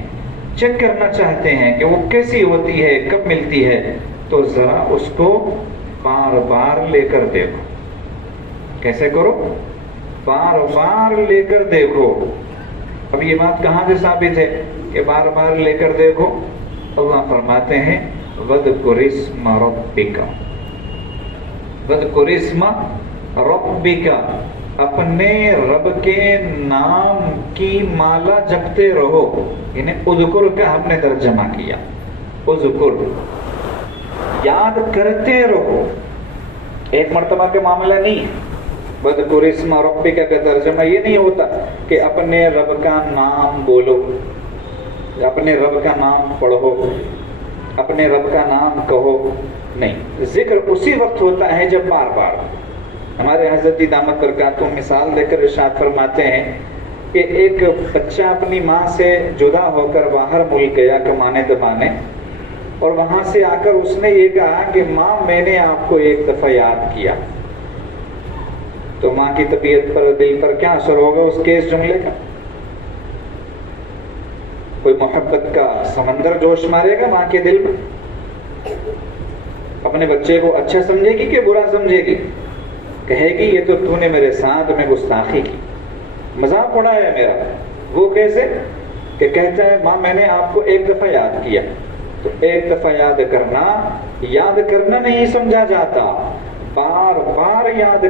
چیک کرنا چاہتے ہیں کہ وہ کیسی ہوتی ہے، کب ملتی ہے، تو ذرا اس کو بار بار لے کر دیکھو. کیسے کرو؟ بار بار لے کر دیکھو. اب یہ بات کہاں سے ثابت ہے کہ بار بار لے کر دیکھو؟ اللہ فرماتے ہیں وَاذْكُرِ اسْمَ رَبِّكَ، وَاذْكُرِ اسْمَ رَبِّكَ، اپنے رب کے نام کی مالا جپتے رہو. یعنی اذکر کا ہم نے ترجمہ کیا، اذکر، یاد کرتے رہو. ایک مرتبہ کے معاملہ نہیں ہے. وَاذْكُرِ اسْمَ رَبِّكَ کا ترجمہ یہ نہیں ہوتا کہ اپنے رب کا نام بولو، اپنے رب کا نام پڑھو، اپنے رب کا نام کہو. نہیں، ذکر اسی وقت ہوتا ہے جب بار بار. ہمارے حضرت جی دامت برکاتہم مثال دے کر ارشاد فرماتے ہیں کہ ایک بچہ اپنی ماں سے جدا ہو کر باہر ملک گیا کمانے دمانے، اور وہاں سے آ کر اس نے یہ کہا کہ ماں میں نے آپ کو ایک دفعہ یاد کیا. تو ماں کی طبیعت پر، دل پر کیا اثر ہوگا اس کے اس جملے کا؟ کوئی محبت کا سمندر جوش مارے گا ماں کے دل میں. اپنے بچے کو اچھا سمجھے گی کہ برا سمجھے گی؟ کہے گی یہ تو نے میرے ساتھ میں گستاخی کی، مذاق اڑایا میرا. وہ کیسے؟ کہ کہتا ہے ماں میں نے آپ کو ایک دفعہ یاد کیا. تو ایک دفعہ یاد کرنا نہیں سمجھا جاتا، بار بار یاد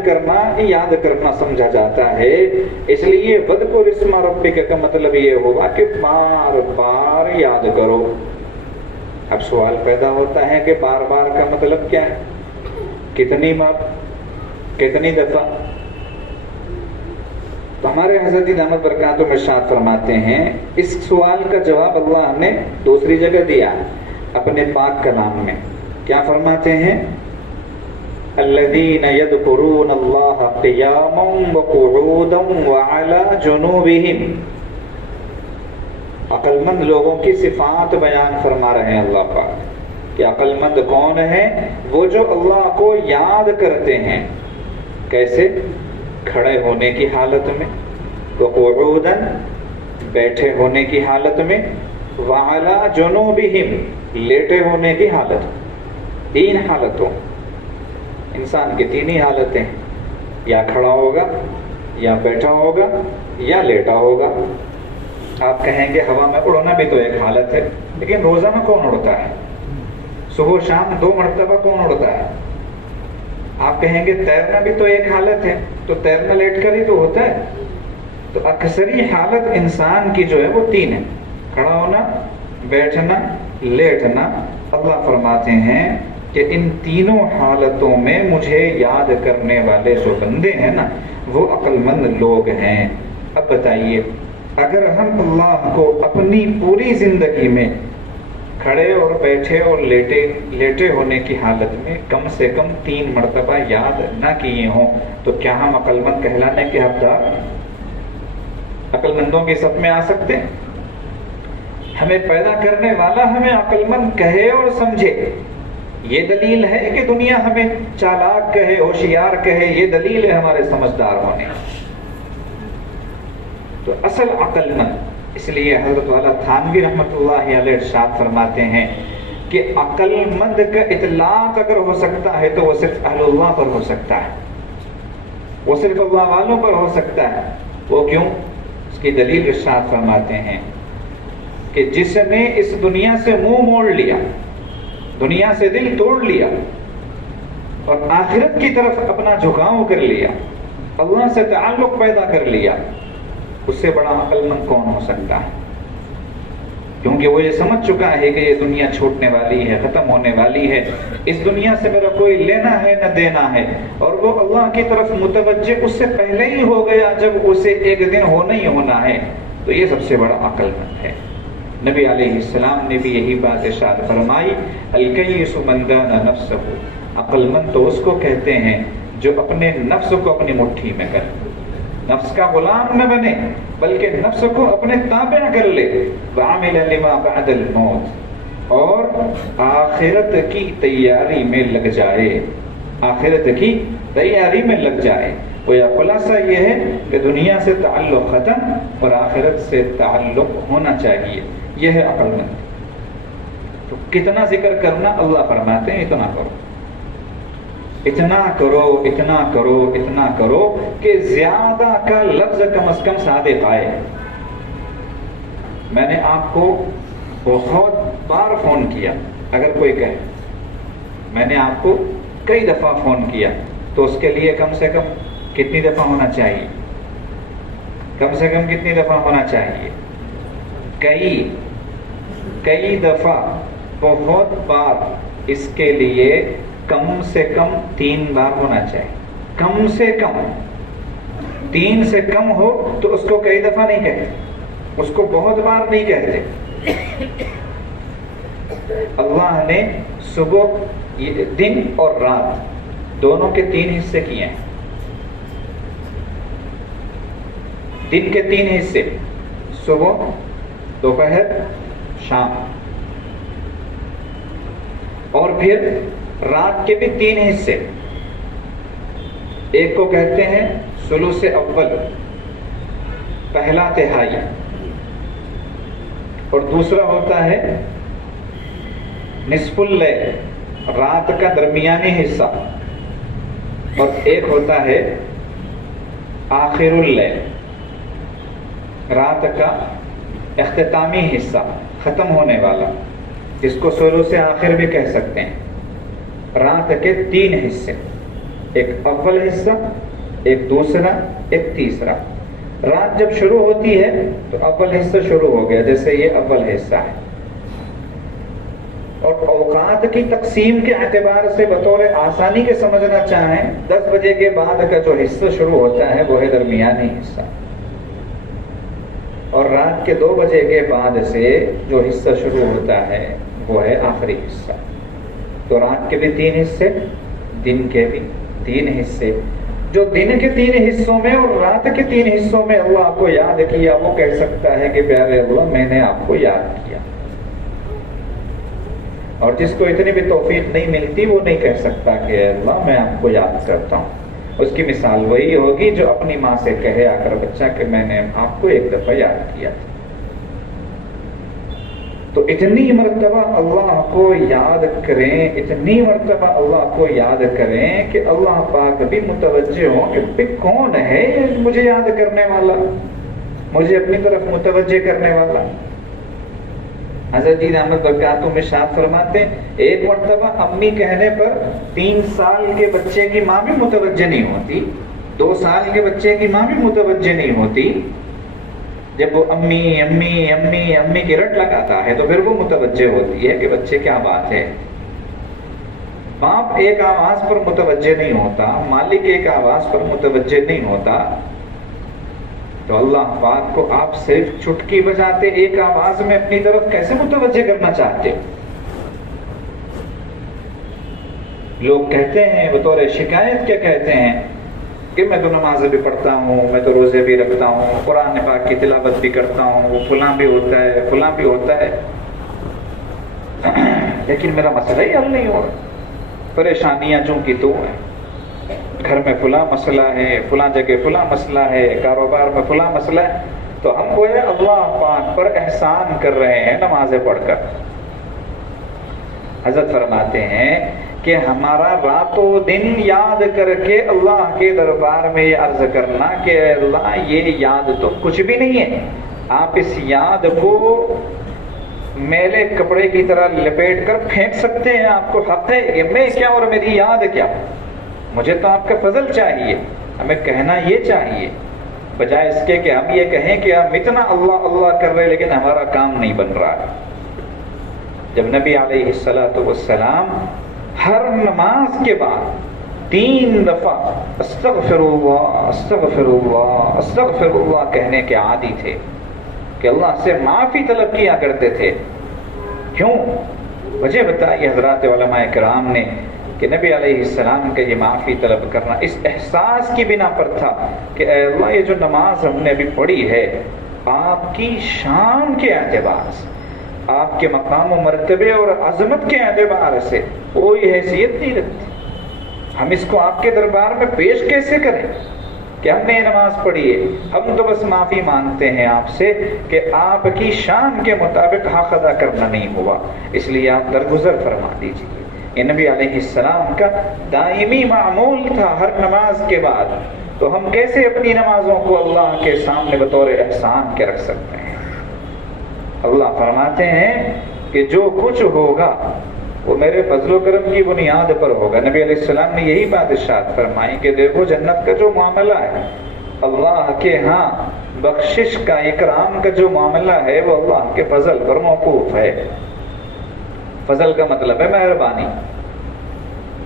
کرنا سمجھا جاتا ہے. اس لیے وَاذْكُرِ اسْمَ رَبِّكَ کا مطلب یہ ہوگا کہ بار بار یاد کرو. اب سوال پیدا ہوتا ہے کہ بار بار کا مطلب کیا ہے؟ کتنی بار، کتنی دفعہ؟ تو ہمارے حضرت دامت برکاتہم ارشاد فرماتے ہیں اس سوال کا جواب اللہ نے دوسری جگہ دیا اپنے پاک کلام میں. کیا فرماتے ہیں؟ الذین یذکرون اللہ قیاما وقعودا وعلی جنوبہم. عقل مند لوگوں کی صفات بیان فرما رہے ہیں اللہ پاک کہ عقل مند کون ہے؟ وہ جو اللہ کو یاد کرتے ہیں. کیسے؟ کھڑے ہونے کی حالت میں، وقعودا بیٹھے ہونے کی حالت میں، وعلی جنوبہم لیٹے ہونے کی حالت. تین حالتوں، انسان کی تین ہی حالتیں، یا کھڑا ہوگا، یا بیٹھا ہوگا، یا لیٹا ہوگا. آپ کہیں گے ہوا میں اڑنا بھی تو ایک حالت ہے، لیکن روزانہ کون اڑتا ہے؟ صبح شام 2 مرتبہ کون اڑتا ہے؟ آپ کہیں گے تیرنا بھی تو ایک حالت ہے، تو تیرنا لیٹ کر ہی تو ہوتا ہے. تو اکثری حالت انسان کی جو ہے وہ 3 ہے، کھڑا ہونا، بیٹھنا، لیٹنا. اللہ فرماتے ہیں کہ ان تینوں حالتوں میں مجھے یاد کرنے والے جو بندے ہیں نا، وہ عقل مند لوگ ہیں. اب بتائیے، اگر ہم اللہ کو اپنی پوری زندگی میں کھڑے اور بیٹھے اور لیٹے ہونے کی حالت میں کم سے کم 3 مرتبہ یاد نہ کیے ہوں، تو کیا ہم عقل مند کہلانے کے حقدار، عقل مندوں کی صف میں آ سکتے ہیں؟ ہمیں پیدا کرنے والا ہمیں عقل مند کہے اور سمجھے، یہ دلیل ہے کہ دنیا ہمیں چالاک کہے، ہوشیار کہے، یہ دلیل ہے ہمارے سمجھدار ہونے. تو اصل عقل مند، اس لیے حضرت والا تھانوی رحمۃ اللہ علیہ ارشاد فرماتے ہیں کہ عقل مند کا اطلاق اگر ہو سکتا ہے تو وہ صرف اہل اللہ پر ہو سکتا ہے. وہ صرف اللہ والوں پر ہو سکتا ہے. وہ کیوں؟ اس کی دلیل ارشاد فرماتے ہیں کہ جس نے اس دنیا سے منہ موڑ لیا، دنیا سے دل توڑ لیا اور آخرت کی طرف اپنا جھکاؤ کر لیا، اللہ سے تعلق پیدا کر لیا، اس سے بڑا عقل مند کون ہو سکتا ہے؟ کیونکہ وہ یہ سمجھ چکا ہے کہ یہ دنیا چھوٹنے والی ہے، ختم ہونے والی ہے، اس دنیا سے میرا کوئی لینا ہے نہ دینا ہے، اور وہ اللہ کی طرف متوجہ اس سے پہلے ہی ہو گیا جب اسے ایک دن ہونا ہی ہونا ہے. تو یہ سب سے بڑا عقل مند ہے. نبی علیہ السلام نے بھی یہی بات ارشاد فرمائی، الکیس من دان نفسہ، عقل مند تو اس کو کہتے ہیں جو اپنے نفس کو اپنی مٹھی میں کرے، نفس کا غلام نہ بنے بلکہ نفس کو اپنے تابع کر لے. وعمل لما بعد الموت، اور آخرت کی تیاری میں لگ جائے، آخرت کی تیاری میں لگ جائے. وہ یا خلاصہ یہ ہے کہ دنیا سے تعلق ختم اور آخرت سے تعلق ہونا چاہیے. یہ ہے عقل مند. تو کتنا ذکر کرنا؟ اللہ فرماتے ہیں اتنا کرو، اتنا کرو، اتنا کرو، اتنا کرو کہ زیادہ کا لفظ کم از کم صادق آئے. میں نے آپ کو بہت بار فون کیا، اگر کوئی کہے میں نے آپ کو کئی دفعہ فون کیا، تو اس کے لیے کم سے کم کتنی دفعہ ہونا چاہیے؟ کم سے کم کتنی دفعہ ہونا چاہیے؟ کئی دفعہ، بہت بار. اس کے لیے کم سے کم 3 بار ہونا چاہیے. کم سے کم 3 سے کم ہو تو اس کو کئی دفعہ نہیں کہتے، اس کو بہت بار نہیں کہتے. اللہ نے صبح، دن اور رات دونوں کے 3 حصے کیے ہیں. دن کے 3 حصے، صبح، دوپہر، شام، اور پھر رات کے بھی 3 حصے. ایک کو کہتے ہیں ثلث اول، پہلا تہائی، اور دوسرا ہوتا ہے نصف اللیل، رات کا درمیانی حصہ، اور ایک ہوتا ہے آخر اللیل، رات کا اختتامی حصہ، ختم ہونے والا. اس کو ثلث آخر بھی کہہ سکتے ہیں. رات کے 3 حصے، ایک اول حصہ، ایک دوسرا، ایک تیسرا. رات جب شروع ہوتی ہے تو اول حصہ شروع ہو گیا، جیسے یہ اول حصہ ہے. اور اوقات کی تقسیم کے اعتبار سے بطور آسانی کے سمجھنا چاہیں، 10 بجے کے بعد کا جو حصہ شروع ہوتا ہے وہ ہے درمیانی حصہ، اور رات کے 2 بجے کے بعد سے جو حصہ شروع ہوتا ہے وہ ہے آخری حصہ. تو رات کے بھی 3 حصے، دن کے بھی 3 حصے. جو دن کے 3 حصوں میں اور رات کے 3 حصوں میں اللہ آپ کو یاد کیا، وہ کہہ سکتا ہے کہ پیارے اللہ میں نے آپ کو یاد کیا. اور جس کو اتنی بھی توفیق نہیں ملتی وہ نہیں کہہ سکتا کہ اللہ میں آپ کو یاد کرتا ہوں. اس کی مثال وہی ہوگی جو اپنی ماں سے کہے آ کر بچہ کہ میں نے آپ کو ایک دفعہ یاد کیا. تو اتنی مرتبہ اللہ کو یاد کریں، اتنی مرتبہ اللہ کو یاد کریں کہ اللہ پاک بھی متوجہ ہوں کہ کون ہے مجھے یاد کرنے والا، مجھے اپنی طرف متوجہ کرنے والا. حضرت جی احمد برکاتہ میں ارشاد فرماتے ہیں ایک مرتبہ امی کہنے پر 3 سال کے بچے کی ماں بھی متوجہ نہیں ہوتی، 2 سال کے بچے کی ماں بھی متوجہ نہیں ہوتی. جب وہ امی امی امی امی کی رٹ لگاتا ہے تو پھر وہ متوجہ ہوتی ہے کہ بچے کیا بات ہے. باپ ایک آواز پر متوجہ نہیں ہوتا، مالک ایک آواز پر متوجہ نہیں ہوتا، تو اللہ پاک کو آپ صرف چٹکی بجاتے ایک آواز میں اپنی طرف کیسے متوجہ کرنا چاہتے؟ لوگ کہتے ہیں بطور شکایت کیا کہتے ہیں کہ میں تو نمازیں بھی پڑھتا ہوں، میں تو روزے بھی رکھتا ہوں، قرآن پاک کی تلاوت بھی کرتا ہوں، وہ فلاں بھی ہوتا ہے فلاں بھی ہوتا ہے، لیکن میرا مسئلہ ہی حل نہیں ہو رہا. پریشانیاں جو کی تو ہیں، گھر میں فلاں مسئلہ ہے، فلاں جگہ فلاں مسئلہ ہے، کاروبار میں فلاں مسئلہ ہے. تو ہم گویا اللہ پاک پر احسان کر رہے ہیں نمازیں پڑھ کر. حضرت فرماتے ہیں کہ ہمارا راتوں دن یاد کر کے اللہ کے دربار میں یہ عرض کرنا کہ اے اللہ یہ یاد تو کچھ بھی نہیں ہے، آپ اس یاد کو میلے کپڑے کی طرح لپیٹ کر پھینک سکتے ہیں، آپ کو حق ہے کہ میں کیا اور میری یاد کیا، مجھے تو آپ کا فضل چاہیے۔ ہمیں کہنا یہ چاہیے بجائے اس کے کہ ہم یہ کہیں کہ ہم اتنا اللہ اللہ کر رہے لیکن ہمارا کام نہیں بن رہا ہے۔ جب نبی علیہ السلام ہر نماز کے بعد 3 دفعہ استغفر اللہ استغفر اللہ استغفر اللہ کہنے کے عادی تھے کہ اللہ سے معافی طلب کیا کرتے تھے، کیوں؟ وجہ بتائی حضرات علماء کرام نے کہ نبی علیہ السلام کا یہ معافی طلب کرنا اس احساس کی بنا پر تھا کہ اے اللہ یہ جو نماز ہم نے ابھی پڑھی ہے آپ کی شان کے اعتبار سے، آپ کے مقام و مرتبے اور عظمت کے اعتبار سے کوئی حیثیت نہیں رکھتی، ہم اس کو آپ کے دربار میں پیش کیسے کریں کہ ہم نے یہ نماز پڑھی ہے؟ ہم تو بس معافی مانگتے ہیں آپ سے کہ آپ کی شان کے مطابق حق ادا کرنا نہیں ہوا، اس لیے آپ درگزر فرما دیجیے۔ یہ نبی علیہ السلام کا دائمی معمول تھا ہر نماز کے بعد، تو ہم کیسے اپنی نمازوں کو اللہ کے سامنے بطور احسان کے رکھ سکتے ہیں؟ اللہ فرماتے ہیں کہ جو کچھ ہوگا وہ میرے فضل و کرم کی بنیاد پر ہوگا۔ نبی علیہ السلام نے یہی بات ارشاد فرمائی کہ دیکھو جنت کا جو معاملہ ہے اللہ کے ہاں بخشش کا اکرام کا جو معاملہ ہے وہ اللہ کے فضل پر موقوف ہے۔ فضل کا مطلب ہے مہربانی۔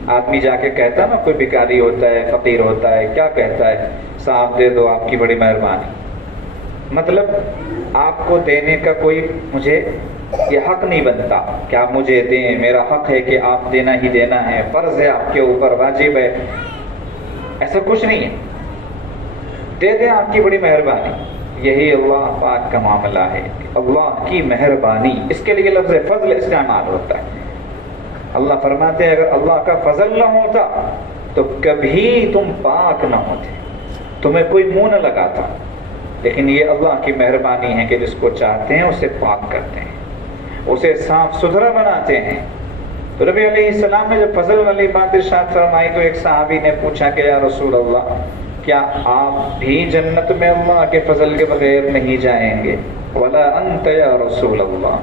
آدمی جا کے کہتا نا، کوئی بھکاری ہوتا ہے فقیر ہوتا ہے، کیا کہتا ہے؟ صاحب دے دو، آپ کی بڑی مہربانی۔ مطلب آپ کو دینے کا کوئی مجھے یہ حق نہیں بنتا کہ آپ مجھے دیں، میرا حق ہے کہ آپ دینا ہی دینا ہے، فرض ہے آپ کے اوپر، واجب ہے، ایسا کچھ نہیں ہے، دے دیں آپ کی بڑی مہربانی۔ یہی اللہ پاک کا معاملہ ہے، اللہ کی مہربانی، اس کے لیے لفظ فضل استعمال ہوتا ہے۔ اللہ فرماتے ہیں اگر اللہ کا فضل نہ ہوتا تو کبھی تم پاک نہ ہوتے، تمہیں کوئی منہ نہ لگاتا، لیکن یہ اللہ کی مہربانی ہے کہ جس کو چاہتے ہیں اسے پاک کرتے ہیں، اسے صاف ستھرا بناتے ہیں۔ تو نبی علیہ السلام نے جب فضل والی بات ارشاد فرمائی تو ایک صحابی نے پوچھا کہ یا رسول اللہ کیا آپ بھی جنت میں اللہ کے فضل کے بغیر نہیں جائیں گے؟ ولا انت یا رسول اللہ،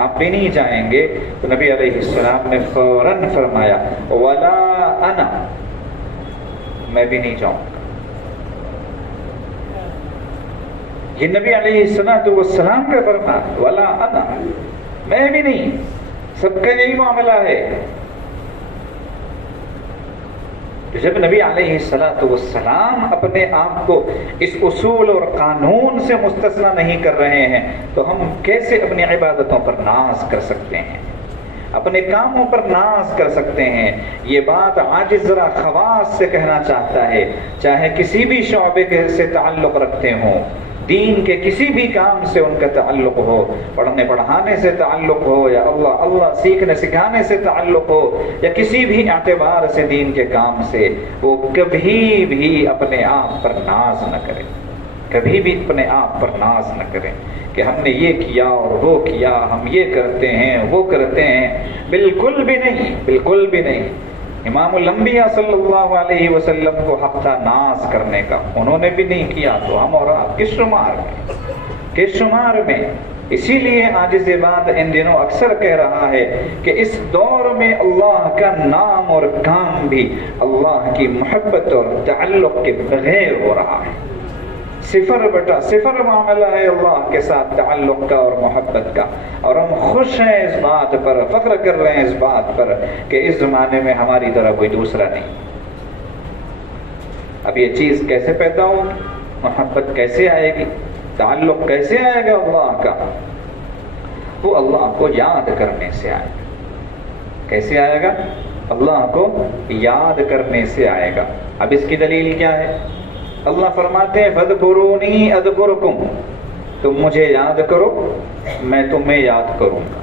آپ بھی نہیں جائیں گے؟ تو نبی علیہ السلام نے فوراً فرمایا ولا انا، میں بھی نہیں جاؤں گا۔ یہ نبی علیہ السلام کا فرمان، ولا انا، میں بھی نہیں، سب کا یہی معاملہ ہے۔ جب نبی علیہ السلام اپنے آپ کو اس اصول اور قانون سے مستثنا نہیں کر رہے ہیں تو ہم کیسے اپنی عبادتوں پر ناز کر سکتے ہیں، اپنے کاموں پر ناز کر سکتے ہیں؟ یہ بات عاجز ذرا خواص سے کہنا چاہتا ہے، چاہے کسی بھی شعبے سے تعلق رکھتے ہوں، دین کے کسی بھی کام سے ان کا تعلق ہو، پڑھنے پڑھانے سے تعلق ہو یا اللہ اللہ سیکھنے سکھانے سے تعلق ہو یا کسی بھی اعتبار سے دین کے کام سے، وہ کبھی بھی اپنے آپ پر ناز نہ کریں، کبھی بھی اپنے آپ پر ناز نہ کریں کہ ہم نے یہ کیا اور وہ کیا، ہم یہ کرتے ہیں وہ کرتے ہیں، بالکل بھی نہیں، بالکل بھی نہیں۔ امام الانبیاء صلی اللہ علیہ وسلم کو حق تھا ناز کرنے کا، انہوں نے بھی نہیں کیا، تو ہم اور آپ کس شمار میں؟ اسی لیے عاجز بات ان دنوں اکثر کہہ رہا ہے کہ اس دور میں اللہ کا نام اور کام بھی اللہ کی محبت اور تعلق کے بغیر ہو رہا ہے۔ 0/0 معاملہ ہے اللہ کے ساتھ تعلق کا اور محبت کا، اور ہم خوش ہیں اس بات پر، فخر کر رہے ہیں اس بات پر کہ اس زمانے میں ہماری طرح کوئی دوسرا نہیں۔ اب یہ چیز کیسے پیدا ہوگی؟ محبت کیسے آئے گی؟ تعلق کیسے آئے گا اللہ کا؟ وہ اللہ کو یاد کرنے سے آئے گا۔ کیسے آئے گا؟ اللہ کو یاد کرنے سے آئے گا۔ اب اس کی دلیل کیا ہے؟ اللہ فرماتے ہیں فَاذْكُرُونِي أَذْكُرْكُمْ، تم مجھے یاد کرو میں تمہیں یاد کروں گا،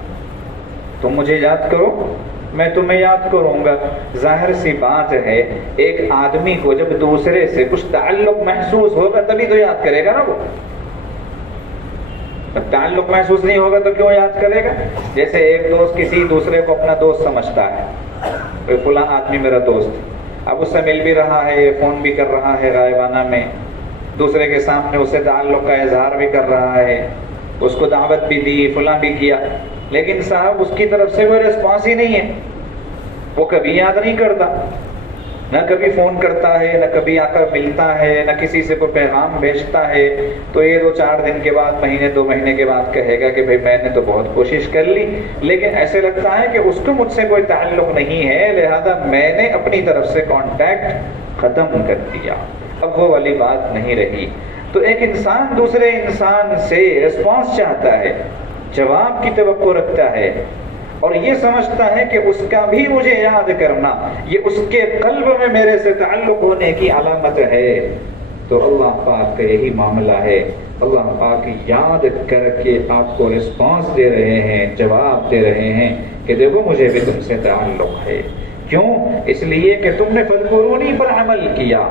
تم مجھے یاد کرو میں تمہیں یاد کروں گا۔ ظاہر سی بات ہے ایک آدمی کو جب دوسرے سے کچھ تعلق محسوس ہوگا تبھی تو یاد کرے گا نا۔ وہ جب تعلق محسوس نہیں ہوگا تو کیوں یاد کرے گا؟ جیسے ایک دوست کسی دوسرے کو اپنا دوست سمجھتا ہے، کوئی فلاں آدمی میرا دوست، اب اس سے مل بھی رہا ہے، فون بھی کر رہا ہے غائبانہ میں، دوسرے کے سامنے اس سے تعلق کا اظہار بھی کر رہا ہے، اس کو دعوت بھی دی، فلاں بھی کیا، لیکن صاحب اس کی طرف سے کوئی رسپانس ہی نہیں ہے، وہ کبھی یاد نہیں کرتا، نہ کبھی فون کرتا ہے، نہ کبھی آ کر ملتا ہے، نہ کسی سے کوئی پیغام بھیجتا ہے، تو یہ 2-4 دن کے بعد، مہینے 2 مہینے کے بعد کہے گا کہ بھئی میں نے تو بہت کوشش کر لی، لیکن ایسے لگتا ہے کہ اس کو مجھ سے کوئی تعلق نہیں ہے، لہذا میں نے اپنی طرف سے کانٹیکٹ ختم کر دیا، اب وہ والی بات نہیں رہی۔ تو ایک انسان دوسرے انسان سے رسپانس چاہتا ہے، جواب کی توقع رکھتا ہے، اور یہ سمجھتا ہے کہ اس کا بھی مجھے یاد کرنا یہ اس کے قلب میں میرے سے تعلق ہونے کی علامت ہے۔ تو اللہ پاک کا یہی معاملہ ہے، اللہ پاک یاد کر کے آپ کو رسپانس دے رہے ہیں، جواب دے رہے ہیں کہ دیکھو مجھے بھی تم سے تعلق ہے۔ کیوں؟ اس لیے کہ تم نے فذکرونی پر عمل کیا۔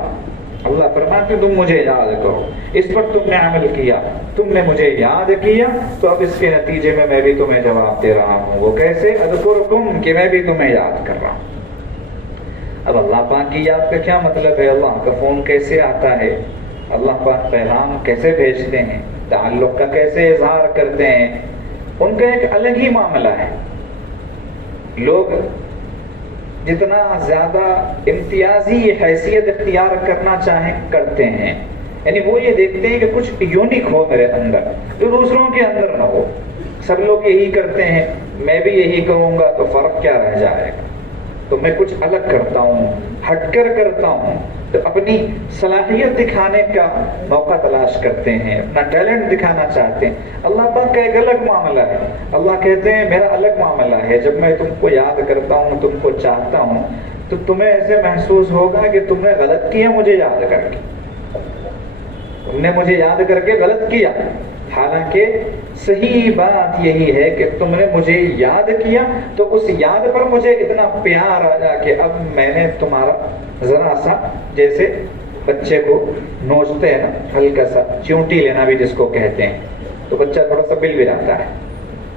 اللہ فرماتے تم مجھے یاد کرو، اس پر تم نے عمل کیا، تم نے مجھے یاد کیا، تو اب اس کے نتیجے میں بھی تمہیں جواب دے رہا ہوں۔ وہ کیسے؟ اذکرکم، کہ میں بھی تمہیں یاد کر رہا ہوں۔ اب اللہ پاک کی یاد کا کیا مطلب ہے؟ اللہ کا فون کیسے آتا ہے؟ اللہ پاک پیغام کیسے بھیجتے ہیں؟ تعلق کا کیسے اظہار کرتے ہیں؟ ان کا ایک الگ ہی معاملہ ہے۔ لوگ جتنا زیادہ امتیازی حیثیت اختیار کرنا چاہیں کرتے ہیں، یعنی وہ یہ دیکھتے ہیں کہ کچھ یونیک ہو میرے اندر جو دوسروں کے اندر نہ ہو۔ سب لوگ یہی کرتے ہیں، میں بھی یہی کروں گا تو فرق کیا رہ جائے گا؟ تو میں کچھ الگ کرتا ہوں، ہٹ کر کرتا ہوں، تو اپنی صلاحیت دکھانے کا موقع تلاش کرتے ہیں، اپنا ٹیلنٹ دکھانا چاہتے ہیں۔ اللہ پاک کا ایک الگ معاملہ ہے۔ اللہ کہتے ہیں میرا الگ معاملہ ہے، جب میں تم کو یاد کرتا ہوں، تم کو چاہتا ہوں، تو تمہیں ایسے محسوس ہوگا کہ تم نے غلط کیا مجھے یاد کر کے، تم نے مجھے یاد کر کے غلط کیا، حالانکہ صحیح بات یہی ہے کہ تم نے مجھے یاد کیا، تو اس یاد پر مجھے اتنا پیار آ جا کہ اب میں نے تمہارا ذرا سا، جیسے بچے کو نوچتے ہیں نا، ہلکا سا چونٹی لینا بھی جس کو کہتے ہیں، تو بچہ تھوڑا سا بل بھی جاتا ہے،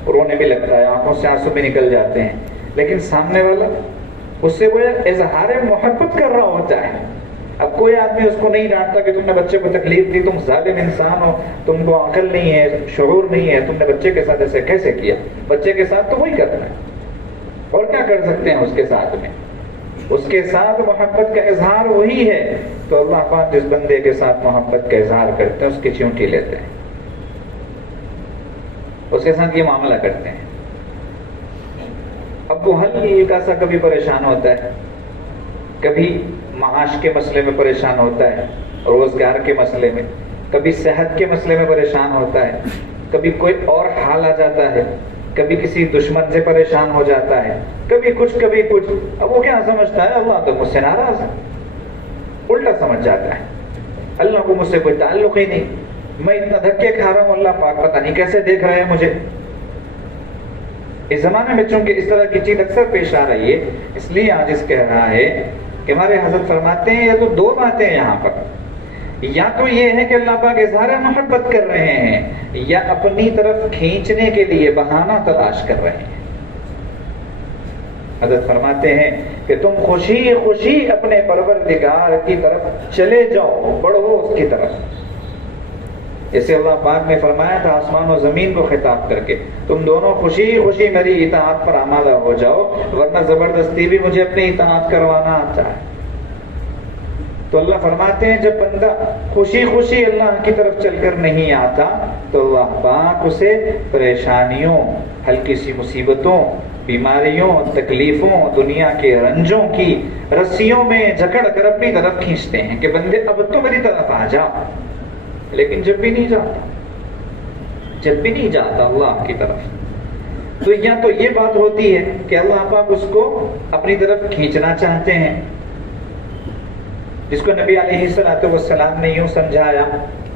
رونے بھی لگتا ہے، آنکھوں سے آنسو بھی نکل جاتے ہیں، لیکن سامنے والا اس سے وہ اظہار محبت کر رہا ہوتا ہے۔ اب کوئی آدمی اس کو نہیں ڈانٹتا کہ تم نے بچے کو تکلیف دی، تم ظالم انسان ہو، تم کو عقل نہیں ہے، شعور نہیں ہے، تم نے بچے کے ساتھ ایسے کیسے کیا؟ بچے کے ساتھ تو وہی کرنا ہے، اور کیا کر سکتے ہیں اس کے ساتھ میں؟ اس کے ساتھ محبت کا اظہار وہی ہے۔ تو اللہ پاک جس بندے کے ساتھ محبت کا اظہار کرتے ہیں اس کی چونٹی لیتے ہیں، اس کے ساتھ یہ معاملہ کرتے ہیں۔ اب وہ ہلکا سا کبھی پریشان ہوتا ہے، کبھی معاش کے مسئلے میں پریشان ہوتا ہے، روزگار کے مسئلے میں، کبھی صحت کے مسئلے میں پریشان ہوتا ہے، کبھی کوئی اور حال آ جاتا ہے، کبھی کسی دشمن سے پریشان ہو جاتا ہے، کبھی کچھ کبھی کچھ۔ اب وہ کیا سمجھتا ہے؟ اللہ تو مجھ سے ناراض ہے، الٹا سمجھ جاتا ہے، اللہ کو مجھ سے کوئی تعلق ہی نہیں، میں اتنا دھکے کھا رہا ہوں، اللہ پاک پتہ نہیں کیسے دیکھ رہے ہیں مجھے۔ اس زمانے میں چونکہ اس طرح کی چیز اکثر پیش آ رہی ہے، اس لیے آج اس کہہ رہا ہے کہ ہمارے حضرت فرماتے ہیں یا تو 2 باتیں یہاں پر، یا تو یہ ہے کہ اللہ پاک اظہار محبت کر رہے ہیں، یا اپنی طرف کھینچنے کے لیے بہانہ تلاش کر رہے ہیں۔ حضرت فرماتے ہیں کہ تم خوشی خوشی اپنے پروردگار کی طرف چلے جاؤ، بڑھو اس کی طرف۔ جیسے اللہ پاک نے فرمایا تھا آسمان و زمین کو خطاب کر کے، تم دونوں خوشی خوشی میری اطاعت پر آمادہ ہو جاؤ، ورنہ زبردستی بھی مجھے اپنی اطاعت کروانا آتا ہے۔ تو اللہ فرماتے ہیں جب بندہ خوشی خوشی اللہ کی طرف چل کر نہیں آتا تو اللہ پاک اسے پریشانیوں، ہلکی سی مصیبتوں، بیماریوں، تکلیفوں، دنیا کے رنجوں کی رسیوں میں جکڑ کر اپنی طرف کھینچتے ہیں کہ بندے اب تو میری طرف آ جا، لیکن جب بھی نہیں جاتا اللہ کی طرف، تو یا تو یہ بات ہوتی ہے کہ اللہ پاک اس کو اپنی طرف کھینچنا چاہتے ہیں، جس کو نبی علیہ السلام نے یوں سمجھایا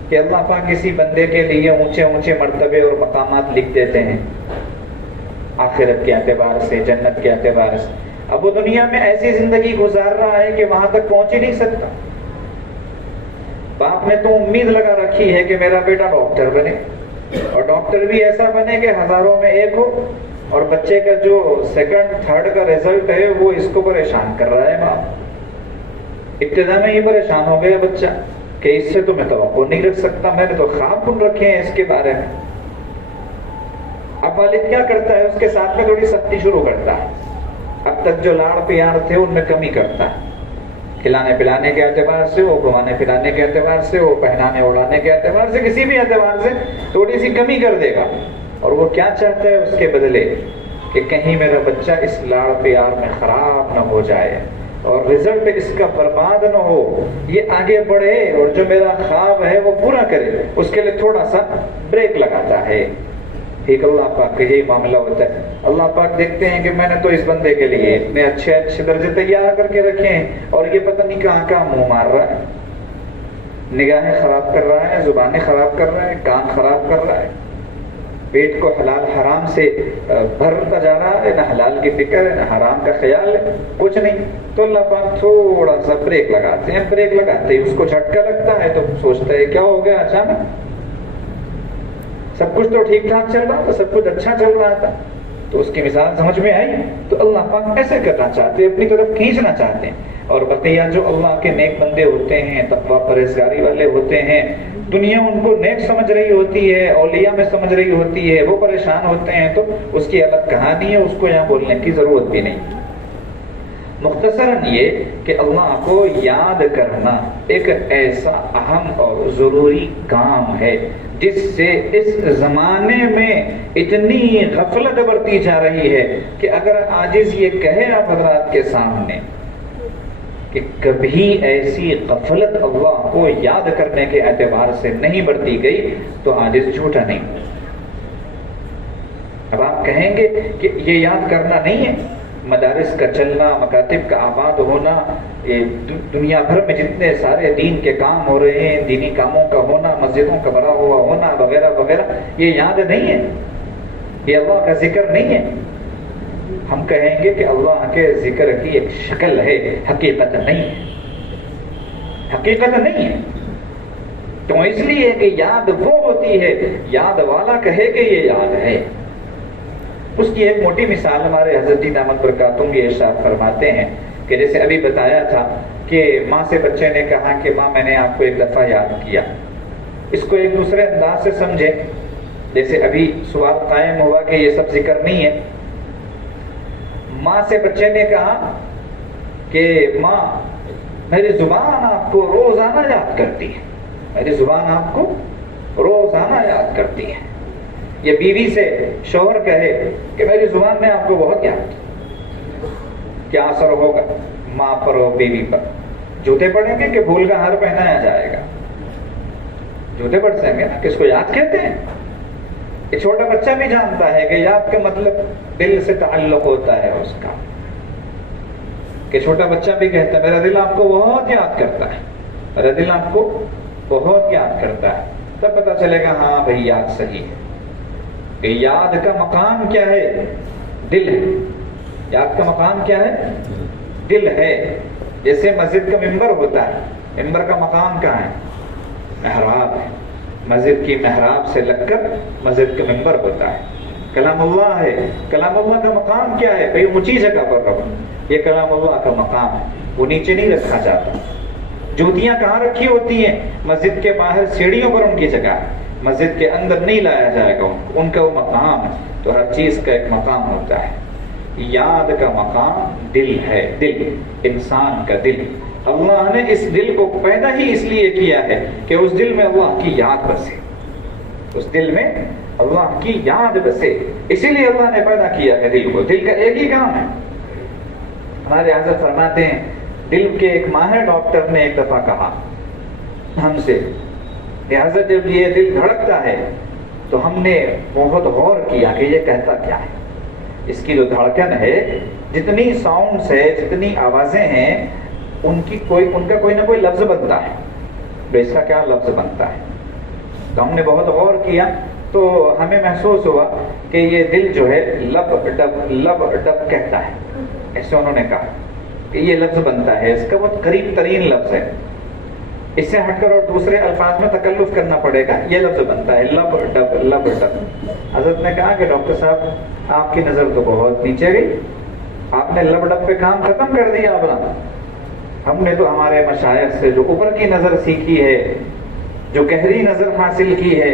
کہ اللہ پاک کسی بندے کے لیے اونچے اونچے مرتبے اور مقامات لکھ دیتے ہیں آخرت کے اعتبار سے، جنت کے اعتبار سے۔ اب وہ دنیا میں ایسی زندگی گزار رہا ہے کہ وہاں تک پہنچ ہی نہیں سکتا۔ باپ نے تو امید لگا رکھی ہے کہ میرا بیٹا ڈاکٹر بنے، اور ڈاکٹر بھی ایسا بنے کہ 1000 میں 1 ہو، اور بچے کا جو سیکنڈ تھرڈ کا رزلٹ ہے وہ اس کو پریشان کر رہا ہے باپ. ابتدا میں ہی پریشان ہو گیا بچہ کہ اس سے تو میں توقع نہیں رکھ سکتا, میں نے تو خواب بن رکھے ہیں اس کے بارے میں. اب والد کیا کرتا ہے, اس کے ساتھ میں تھوڑی سختی شروع کرتا ہے. اب تک جو لاڑ پیار تھے ان میں کمی کرتا ہے, کھلانے پلانے کے اعتبار سے ہو, گھمانے پھرانے کے اعتبار سے ہو, پہنانے اڑانے کے اعتبار سے, کسی بھی اعتبار سے تھوڑی سی کمی کر دے گا. اور وہ کیا چاہتا ہے اس کے بدلے, کہ کہیں میرا بچہ اس لاڑ پیار میں خراب نہ ہو جائے اور رزلٹ اس کا برباد نہ ہو, یہ آگے بڑھے اور جو میرا خواب ہے وہ پورا کرے. اس کے لیے تھوڑا سا بریک لگاتا ہے. ٹھیک, اللہ پاک کا یہی معاملہ ہوتا ہے. اللہ پاک دیکھتے ہیں کہ میں نے تو اس بندے کے لیے اتنے اچھے اچھے درجے تیار کر کے رکھے ہیں اور یہ پتہ نہیں کہاں کہاں منہ مار رہا ہے, نگاہیں خراب کر رہا ہے, زبانیں خراب کر رہا ہے, کان خراب کر رہا ہے, پیٹ کو حلال حرام سے بھرتا جا رہا ہے, نہ حلال کی فکر ہے نہ حرام کا خیال ہے, کچھ نہیں. تو اللہ پاک تھوڑا سا بریک لگاتے ہیں. بریک لگاتے ہی اس کو جھٹکا لگتا ہے تو سوچتا ہے کیا ہو گیا اچانک, سب کچھ تو ٹھیک ٹھاک چل رہا تھا, سب کچھ اچھا چل رہا تھا. تو اس کی مثال سمجھ میں آئی. تو اللہ پاک ایسے کرنا چاہتے ہیں, اپنی طرف کھینچنا چاہتے ہیں. اور بقیہ جو اللہ کے نیک بندے ہوتے ہیں, تقویٰ پرہیزگاری والے ہوتے ہیں, دنیا ان کو نیک سمجھ رہی ہوتی ہے, اولیاء میں سمجھ رہی ہوتی ہے, وہ پریشان ہوتے ہیں, تو اس کی الگ کہانی ہے, اس کو یہاں بولنے کی ضرورت بھی نہیں. مختصراً یہ کہ اللہ کو یاد کرنا ایک ایسا اہم اور ضروری کام ہے جس سے اس زمانے میں اتنی غفلت برتی جا رہی ہے کہ اگر عاجز یہ کہے آپ حضرات کے سامنے کہ کبھی ایسی غفلت اللہ کو یاد کرنے کے اعتبار سے نہیں برتی گئی تو عاجز جھوٹا نہیں. اب آپ کہیں گے کہ یہ یاد کرنا نہیں ہے, مدارس کا چلنا, مکاتب کا آباد ہونا, دنیا بھر میں جتنے سارے دین کے کام ہو رہے ہیں, دینی کاموں کا ہونا, مسجدوں کا بڑا ہوا ہونا وغیرہ وغیرہ, یہ یاد نہیں ہے, یہ اللہ کا ذکر نہیں ہے. ہم کہیں گے کہ اللہ کے ذکر کی ایک شکل ہے, حقیقت نہیں ہے, حقیقت نہیں ہے. تو اس لیے کہ یاد وہ ہوتی ہے, یاد والا کہے کہ یہ یاد ہے. اس کی ایک موٹی مثال ہمارے حضرت جی دامت برکاتہم یہ ارشاد فرماتے ہیں کہ جیسے ابھی بتایا تھا کہ ماں سے بچے نے کہا کہ ماں میں نے آپ کو ایک دفعہ یاد کیا. اس کو ایک دوسرے انداز سے سمجھے. جیسے ابھی سوال قائم ہوا کہ یہ سب ذکر نہیں ہے. ماں سے بچے نے کہا کہ ماں میری زبان آپ کو روزانہ یاد کرتی ہے, میری زبان آپ کو روزانہ یاد کرتی ہے. یہ بیوی سے شوہر کہے کہ میری زبان نے آپ کو بہت یاد کی, کیا اثر ہوگا ماں پر اور بیوی پر؟ جوتے پڑیں گے کہ پھول کا ہار پہنایا جائے گا؟ جوتے پڑ سیں گے نا, کس کو یاد کہتے ہیں. یہ چھوٹا بچہ بھی جانتا ہے کہ یاد کا مطلب دل سے تعلق ہوتا ہے اس کا, کہ چھوٹا بچہ بھی کہتا ہے میرا دل آپ کو بہت یاد کرتا ہے, میرا دل آپ کو بہت یاد کرتا ہے. تب پتا چلے گا ہاں بھائی یاد صحیح ہے. کہ یاد کا مقام کیا ہے؟ دل ہے. یاد کا مقام کیا ہے؟ دل ہے. جیسے مسجد کا ممبر ہوتا ہے, ممبر کا مقام کہاں ہے؟ محراب ہے. مسجد کی محراب سے لگ کر مسجد کا ممبر ہوتا ہے. کلام اللہ ہے, کلام اللہ کا مقام کیا ہے؟ کہیں اونچی جگہ پر رکھو, یہ کلام اللہ کا مقام ہے, وہ نیچے نہیں رکھا جاتا. جوتیاں کہاں رکھی ہوتی ہیں؟ مسجد کے باہر سیڑھیوں پر ان کی جگہ ہے, مسجد کے اندر نہیں لایا جائے گا, ان کا وہ مقام ہے. تو ہر چیز کا ایک مقام ہوتا ہے. یاد کا مقام دل ہے, دل, انسان کا دل. اللہ نے اس دل کو پیدا ہی اس لیے کیا ہے کہ اس دل میں اللہ کی یاد بسے, اس دل میں اللہ کی یاد بسے. اسی لیے اللہ نے پیدا کیا ہے دل کو. دل کا ایک ہی کام ہے. ہمارے حضرت فرماتے ہیں دل کے ایک ماہر ڈاکٹر نے ایک دفعہ کہا ہم سے کہ حضرت جب یہ دل دھڑکتا ہے تو ہم نے بہت غور کیا کہ یہ کہتا کیا ہے. اس کی جو دھڑکن ہے, جتنی ساؤنڈز ہے, جتنی آوازیں ہیں, ان کا کوئی نہ کوئی لفظ بنتا ہے. اس کا کیا لفظ بنتا ہے؟ تو ہم نے بہت غور کیا تو ہمیں محسوس ہوا کہ یہ دل جو ہے لب ڈب کہتا ہے. ایسے انہوں نے کہا کہ یہ لفظ بنتا ہے, اس کا بہت قریب ترین لفظ ہے. اس سے ہٹ کر اور دوسرے الفاظ میں تکلف کرنا پڑے گا، یہ لفظ بنتا ہے لب ڈب لب ڈب۔ حضرت نے کہا کہ ڈاکٹر صاحب آپ کی نظر تو بہت نیچے گئی، آپ نے لب ڈب پہ کام ختم کر دیا اپنا۔ ہم نے تو ہمارے مشائخ سے جو اوپر کی نظر سیکھی ہے، جو گہری نظر حاصل کی ہے،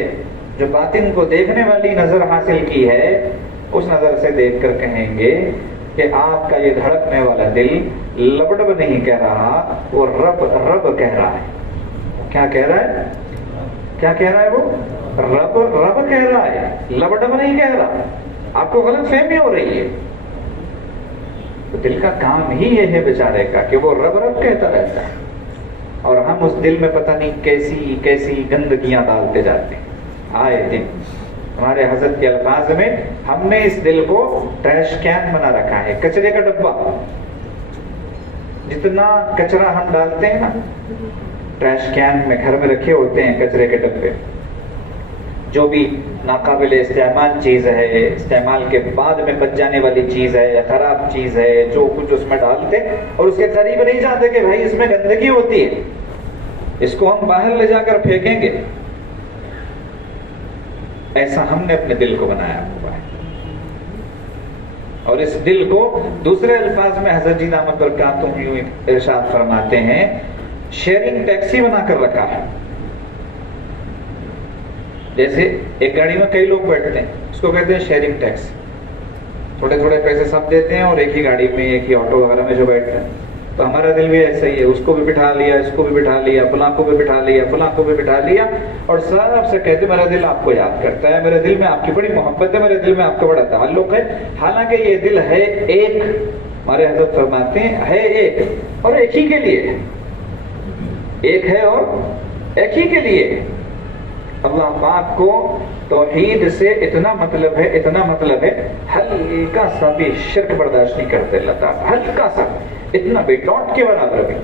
جو باطن کو دیکھنے والی نظر حاصل کی ہے، اس نظر سے دیکھ کر کہیں گے کہ آپ کا یہ دھڑکنے والا دل لبڈب نہیں کہہ رہا، وہ رب رب کہہ رہا ہے۔ کیا کہہ رہا ہے؟ کیا کہہ رہا ہے وہ؟ رب رب کہہ رہا ہے، لبڈب نہیں کہہ رہا۔ آپ کو غلط فہمی ہو رہی ہے۔ تو دل کا کام ہی یہ ہے بیچارے کا کہ وہ رب رب کہتا رہتا ہے، اور ہم اس دل میں پتہ نہیں کیسی کیسی گندگیاں ڈالتے جاتے ہیں آئے دن۔ ہمارے حضرت کے الفاظ میں ہم نے اس دل کو ٹریش کین بنا رکھا ہے، کچرے کا ڈبہ۔ جتنا کچرا ہم ڈالتے ہیں نا ٹریش کین میں، گھر میں رکھے ہوتے ہیں کچرے کے ڈبے، جو بھی ناقابل استعمال چیز ہے، استعمال کے بعد میں بچ جانے والی چیز ہے یا خراب چیز ہے، جو کچھ اس میں ڈالتے اور اس کے قریب نہیں جاتے کہ بھائی اس میں گندگی ہوتی ہے، اس کو ہم باہر لے جا کر پھینکیں گے۔ ایسا ہم نے اپنے دل کو بنایا ہوا ہے، اور اس دل کو دوسرے الفاظ میں حضرت جی دامت برکاتہم یوں ارشاد فرماتے ہیں، شیئرنگ ٹیکسی بنا کر رکھا ہے۔ جیسے ایک گاڑی میں کئی لوگ بیٹھتے ہیں، اس کو کہتے ہیں شیئرنگ ٹیکسی۔ تھوڑے تھوڑے پیسے سب دیتے ہیں اور ایک ہی گاڑی میں، ایک ہی آٹو وغیرہ میں جو بیٹھتے ہیں۔ تو ہمارا دل بھی ایسا ہی ہے، اس کو بھی بٹھا لیا، اس کو بھی بٹھا لیا، فلاں کو بھی بٹھا لیا، فلاں کو بھی بٹھا لیا، اور سب سے کہتے میرا دل آپ کو یاد کرتا ہے، میرے دل میں آپ کی بڑی محبت ہے، میرے دل میں آپ کا بڑا تعلق ہے۔ حالانکہ یہ دل ہے ایک، ہمارے حضرت فرماتے ہیں ہے ایک، اور ایک ہی کے لیے، ایک ہے اور ایک ہی کے لیے۔ اللہ پاک کو توحید سے اتنا مطلب ہے، اتنا مطلب ہے، ہلکا سا بھی شرک برداشت نہیں کرتے اللہ تعالیٰ، ہلکا سا، اتنا بھی ڈاٹ کے برابر بھی۔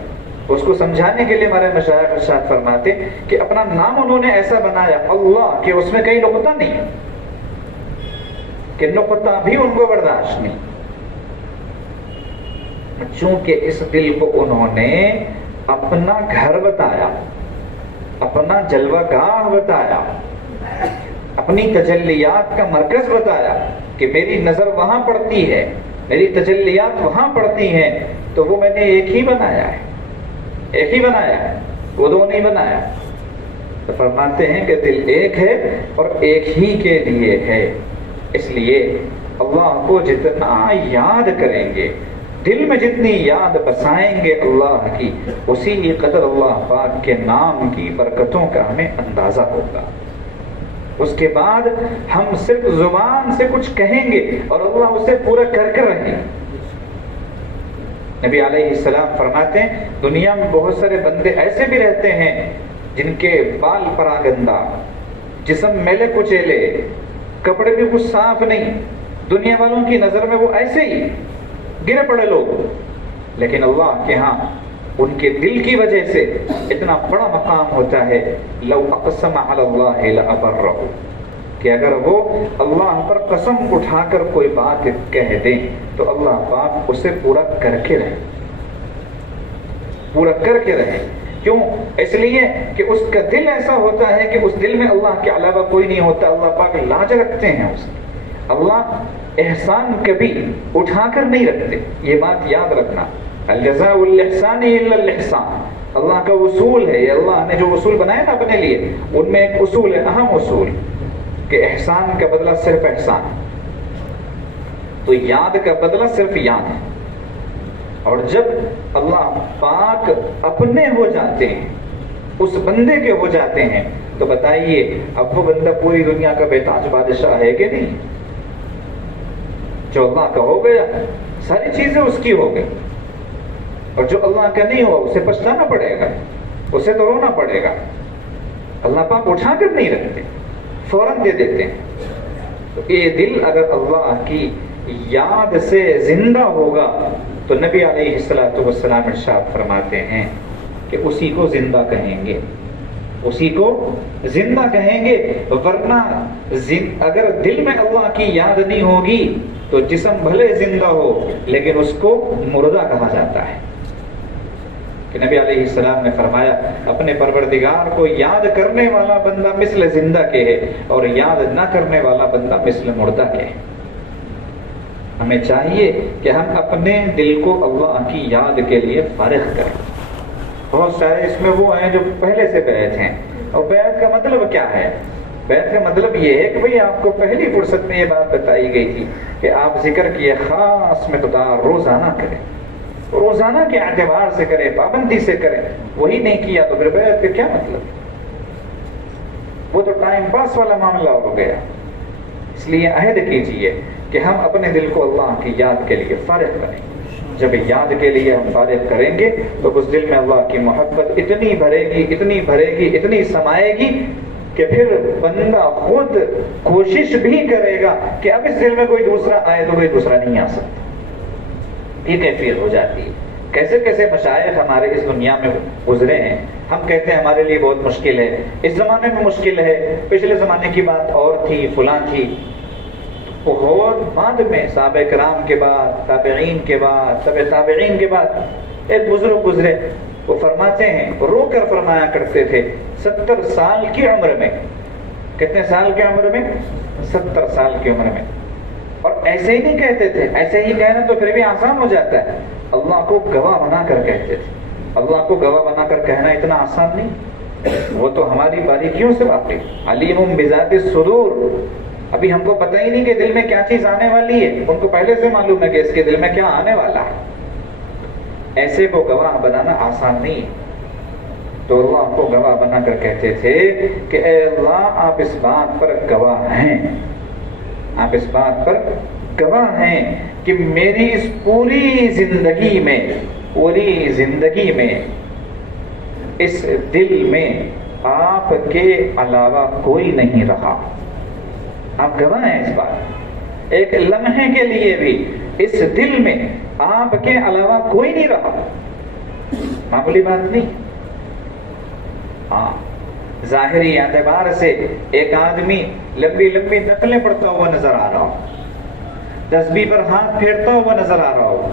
اس کو سمجھانے کے لیے ہمارے مشائخ ارشاد فرماتے کہ اپنا نام انہوں نے ایسا بنایا اللہ کہ اس میں کہیں نقطہ نہیں، کہ نقطہ بھی ان کو برداشت نہیں۔ چونکہ اس دل کو انہوں نے اپنا گھر بتایا، اپنا جلوہ گاہ بتایا، اپنی تجلیات کا مرکز بتایا کہ میری نظر وہاں پڑتی ہے، میری تجلیات وہاں پڑتی ہیں، تو وہ میں نے ایک ہی بنایا ہے، ایک ہی بنایا ہے، وہ دو نہیں بنایا۔ تو فرماتے ہیں کہ دل ایک ہے اور ایک ہی کے لیے ہے، اس لیے اللہ کو جتنا یاد کریں گے، دل میں جتنی یاد بسائیں گے اللہ کی، اسی قدر اللہ پاک کے نام کی برکتوں کا ہمیں اندازہ ہوگا۔ اس کے بعد ہم صرف زبان سے کچھ کہیں گے اور اللہ اسے پورا کر کر رہیں گے۔ نبی علیہ السلام فرماتے ہیں دنیا میں بہت سارے بندے ایسے بھی رہتے ہیں جن کے بال پراگندہ، جسم میلے کچیلے، کپڑے بھی کچھ صاف نہیں، دنیا والوں کی نظر میں وہ ایسے ہی گرے پڑے لوگ، لیکن اللہ کے ہاں ان کے دل کی وجہ سے اتنا بڑا مقام ہوتا ہے، لو اقسم علی اللہ لابرہ، کہ اگر وہ اللہ پر قسم اٹھا کر کوئی بات کہہ دیں تو اللہ پاک اسے پورا کر کے رہے، پورا کر کے رہے۔ کیوں؟ اس لیے کہ اس کا دل ایسا ہوتا ہے کہ اس دل میں اللہ کے علاوہ کوئی نہیں ہوتا، اللہ پاک لاج رکھتے ہیں اسے۔ اللہ احسان کبھی اٹھا کر نہیں رکھتے، یہ بات یاد رکھنا، الجزاء الاحسان الا الاحسان، اللہ کا اصول ہے، یہ اللہ نے جو اصول بنائے نا اپنے لیے، ان میں ایک اصول ہے، اہم اصول، کہ احسان کا بدلہ صرف احسان، تو یاد کا بدلہ صرف یاد ہے۔ اور جب اللہ پاک اپنے ہو جاتے ہیں، اس بندے کے ہو جاتے ہیں، تو بتائیے اب وہ بندہ پوری دنیا کا بے تاج بادشاہ ہے کہ نہیں؟ جو اللہ کا ہو گیا ساری چیزیں اس کی ہو گئی، اور جو اللہ کا نہیں ہوا اسے پچھتانا پڑے گا، اسے تو رونا پڑے گا۔ اللہ پاک اٹھا کر نہیں رکھتے، فوراً دے دیتے ہیں۔ تو یہ دل اگر اللہ کی یاد سے زندہ ہوگا تو نبی علیہ السلام ارشاد فرماتے ہیں کہ اسی کو زندہ کہیں گے، اسی کو زندہ کہیں گے، ورنہ اگر دل میں اللہ کی یاد نہیں ہوگی تو جسم بھلے زندہ ہو لیکن اس کو مردہ کہا جاتا ہے۔ کہ نبی علیہ السلام نے فرمایا اپنے پروردگار کو یاد کرنے والا بندہ مثل زندہ کے ہے اور یاد نہ کرنے والا بندہ مثل مردہ کے ہے۔ ہمیں چاہیے کہ ہم اپنے دل کو اللہ کی یاد کے لیے فارغ کریں۔ بہت سارے اس میں وہ ہیں جو پہلے سے بیعت ہیں، اور بیعت کا مطلب کیا ہے؟ بیعت کا مطلب یہ ہے کہ بھئی آپ کو پہلی فرصت میں یہ بات بتائی گئی تھی کہ آپ ذکر کی خاص مقدار روزانہ کریں، روزانہ کے اعتبار سے کریں، پابندی سے کریں۔ وہی نہیں کیا تو پھر بیعت کا کیا مطلب؟ وہ تو ٹائم پاس والا معاملہ ہو گیا۔ اس لیے عہد کیجئے کہ ہم اپنے دل کو اللہ کی یاد کے لیے فارغ کریں۔ جب یاد کے لیے ہم فارغ کریں گے تو اس دل میں اللہ کی محبت اتنی بھرے گی، اتنی بھرے گی، اتنی سمائے گی کہ پھر بندہ خود کوشش بھی کرے گا کہ اب اس دل میں کوئی دوسرا آئے تو کوئی دوسرا نہیں آ سکتا۔ یہ کیفیت ہو جاتی ہے۔ کیسے کیسے مشائخ ہمارے اس دنیا میں گزرے ہیں، ہم کہتے ہیں ہمارے لیے بہت مشکل ہے، اس زمانے میں مشکل ہے، پچھلے زمانے کی بات اور تھی، فلاں تھی۔ بہت بعد میں صحابہ کرام کے بعد، تابعین کے بعد، تبع تابعین کے بعد ایک بزرگ گزرے، وہ فرماتے ہیں، رو کر فرمایا کرتے تھے 70 سال کی عمر میں، کتنے سال کی عمر میں؟ 70 سال کی عمر میں۔ اور ایسے ہی نہیں کہتے تھے، ایسے ہی کہنا تو پھر بھی آسان ہو جاتا ہے، اللہ کو گواہ بنا کر کہتے تھے۔ اللہ کو گواہ بنا کر کہنا اتنا آسان نہیں، وہ تو ہماری باریکیوں سے واقف، علیم بذات الصدور۔ ابھی ہم کو پتہ ہی نہیں کہ دل میں کیا چیز آنے والی ہے، ان کو پہلے سے معلوم ہے کہ اس کے دل میں کیا آنے والا ہے۔ ایسے کو گواہ بنانا آسان نہیں ہے، تو اللہ کو گواہ بنا کر کہتے تھے کہ اے اللہ آپ اس بات پر گواہ ہیں، آپ اس بات پر گواہ ہیں کہ میری اس پوری زندگی میں اس دل میں آپ کے علاوہ کوئی نہیں رہا۔ آپ گواہ ہیں اس بات، ایک لمحے کے لیے بھی اس دل میں آپ کے علاوہ کوئی نہیں رہا۔ معمولی بات نہیں۔ ہاں، ظاہری اعتبار سے ایک آدمی لمبی لمبی نقلیں پڑھتا ہوا نظر آ رہا ہو، تسبیح پر ہاتھ پھیرتا ہوا نظر آ رہا ہو،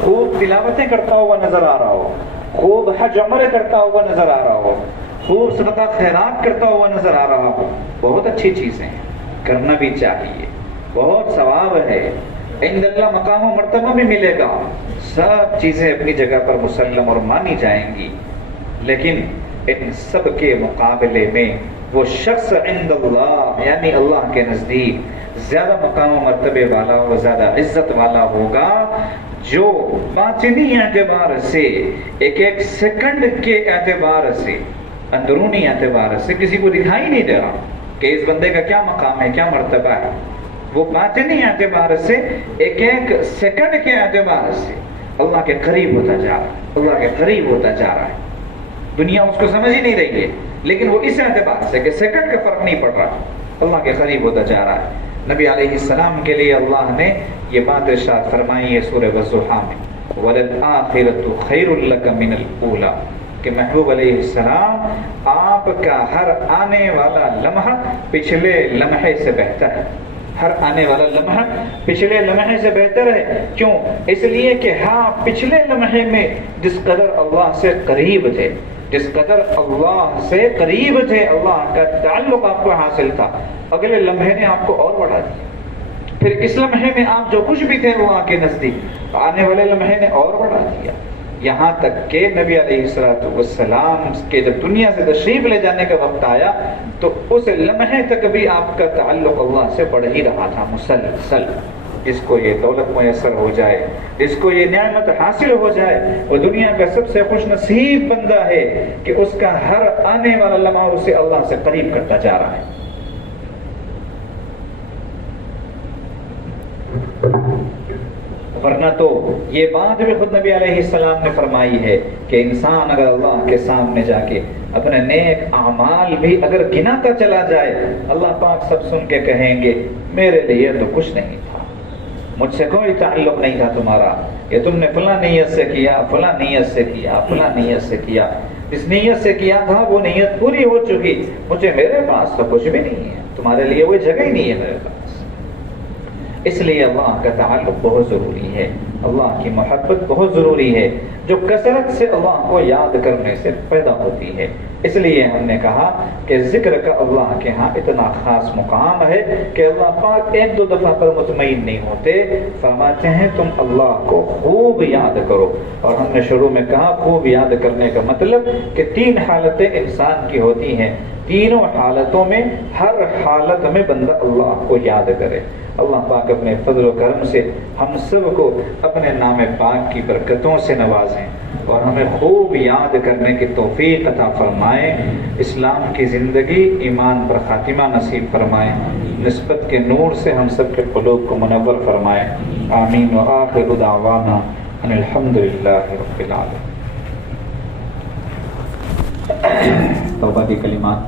خوب تلاوتیں کرتا ہوا نظر آ رہا ہو، خوب حج عمرہ کرتا ہوا نظر آ رہا ہو، خوب صدقہ خیرات کرتا ہوا نظر آ رہا ہو، بہت اچھی چیزیں ہیں، کرنا بھی چاہیے، بہت ثواب ہے، عند اللہ مقام و مرتبہ بھی ملے گا، سب چیزیں اپنی جگہ پر مسلم اور مانی جائیں گی، لیکن ان سب کے مقابلے میں وہ شخص عند اللہ یعنی اللہ کے نزدیک زیادہ مقام و مرتبے والا اور زیادہ عزت والا ہوگا، جو باطنی اعتبار سے ایک ایک سیکنڈ کے اعتبار سے، اندرونی اعتبار سے کسی کو دکھائی نہیں دے رہا کہ اس بندے کا کیا مقام ہے، کیا مرتبہ ہے، وہ باطنی اعتبار سے ایک ایک سیکنڈ کے اعتبار سے اللہ کے قریب ہوتا جا رہا ہے، اللہ کے قریب ہوتا جا رہا ہے۔ دنیا اس کو سمجھ ہی نہیں رہی ہے، لیکن وہ اس اعتبار سے کہ سیکنڈ کا فرق نہیں پڑ رہا، اللہ کے قریب ہوتا جا رہا ہے۔ نبی علیہ السلام کے لیے اللہ نے یہ بات ارشاد فرمائی ہے سورہ والضحیٰ میں، وَلَلْآخِرَةُ خَيْرٌ لَكَ مِنَ الْأُولَىٰ، کہ محبوب علیہ السلام آپ کا ہر آنے والا لمحہ پچھلے لمحے سے بہتر ہے، ہر آنے والا لمحہ پچھلے لمحے سے بہتر ہے۔ کیوں؟ اس لیے کہ ہاں پچھلے لمحے میں جس قدر اللہ سے قریب تھے، جس قدر اللہ سے قریب تھے، اللہ کا تعلق آپ کو حاصل تھا، اگلے لمحے نے آپ کو اور بڑھا دیا، پھر اس لمحے میں آپ جو کچھ بھی تھے اللہ کے نزدیک، آنے والے لمحے نے اور بڑھا دیا، یہاں تک کہ نبی علیہ السلام کے جب دنیا سے تشریف لے جانے کا وقت آیا تو اس لمحے تک بھی آپ کا تعلق اللہ سے بڑھ ہی رہا تھا مسلسل۔ جس کو یہ دولت میسر ہو جائے، جس کو یہ نعمت حاصل ہو جائے، وہ دنیا کا سب سے خوش نصیب بندہ ہے کہ اس کا ہر آنے والا لمحہ اسے اللہ سے قریب کرتا جا رہا ہے۔ ورنہ تو یہ بات بھی خود نبی علیہ السلام نے فرمائی ہے کہ انسان اگر اللہ کے سامنے جا کے اپنے نیک اعمال بھی اگر گناتا چلا جائے، اللہ پاک سب سن کے کہیں گے میرے لیے تو کچھ نہیں تھا، مجھ سے کوئی تعلق نہیں تھا تمہارا، کہ تم نے فلاں نیت سے کیا، فلاں نیت سے کیا، فلاں نیت سے کیا، جس نیت سے کیا تھا وہ نیت پوری ہو چکی، مجھے میرے پاس تو کچھ بھی نہیں ہے، تمہارے لیے وہ جگہ ہی نہیں ہے میرے پاس۔ اس لیے اللہ کا تعلق بہت ضروری ہے۔ اللہ کی محبت بہت ضروری ہے جو کثرت سے اللہ کو یاد کرنے سے پیدا ہوتی ہے. اس لیے ہم نے کہا کہ ذکر کا اللہ کے ہاں اتنا خاص مقام ہے کہ اللہ پاک ایک دو دفعہ پر مطمئن نہیں ہوتے، فرماتے ہیں تم اللہ کو خوب یاد کرو. اور ہم نے شروع میں کہا خوب یاد کرنے کا مطلب کہ 3 حالتیں انسان کی ہوتی ہیں، تینوں حالتوں میں ہر حالت میں بندہ اللہ کو یاد کرے. اللہ پاک اپنے فضل و کرم سے ہم سب کو اپنے نام پاک کی برکتوں سے نوازیں اور ہمیں خوب یاد کرنے کی توفیق عطا فرمائیں. اسلام کی زندگی ایمان پر خاتمہ نصیب فرمائیں. نسبت کے نور سے ہم سب کے قلوب کو منور فرمائیں. آمین. وآخر دعوانا ان الحمدللہ رب العالمین. توبہ کی کلمات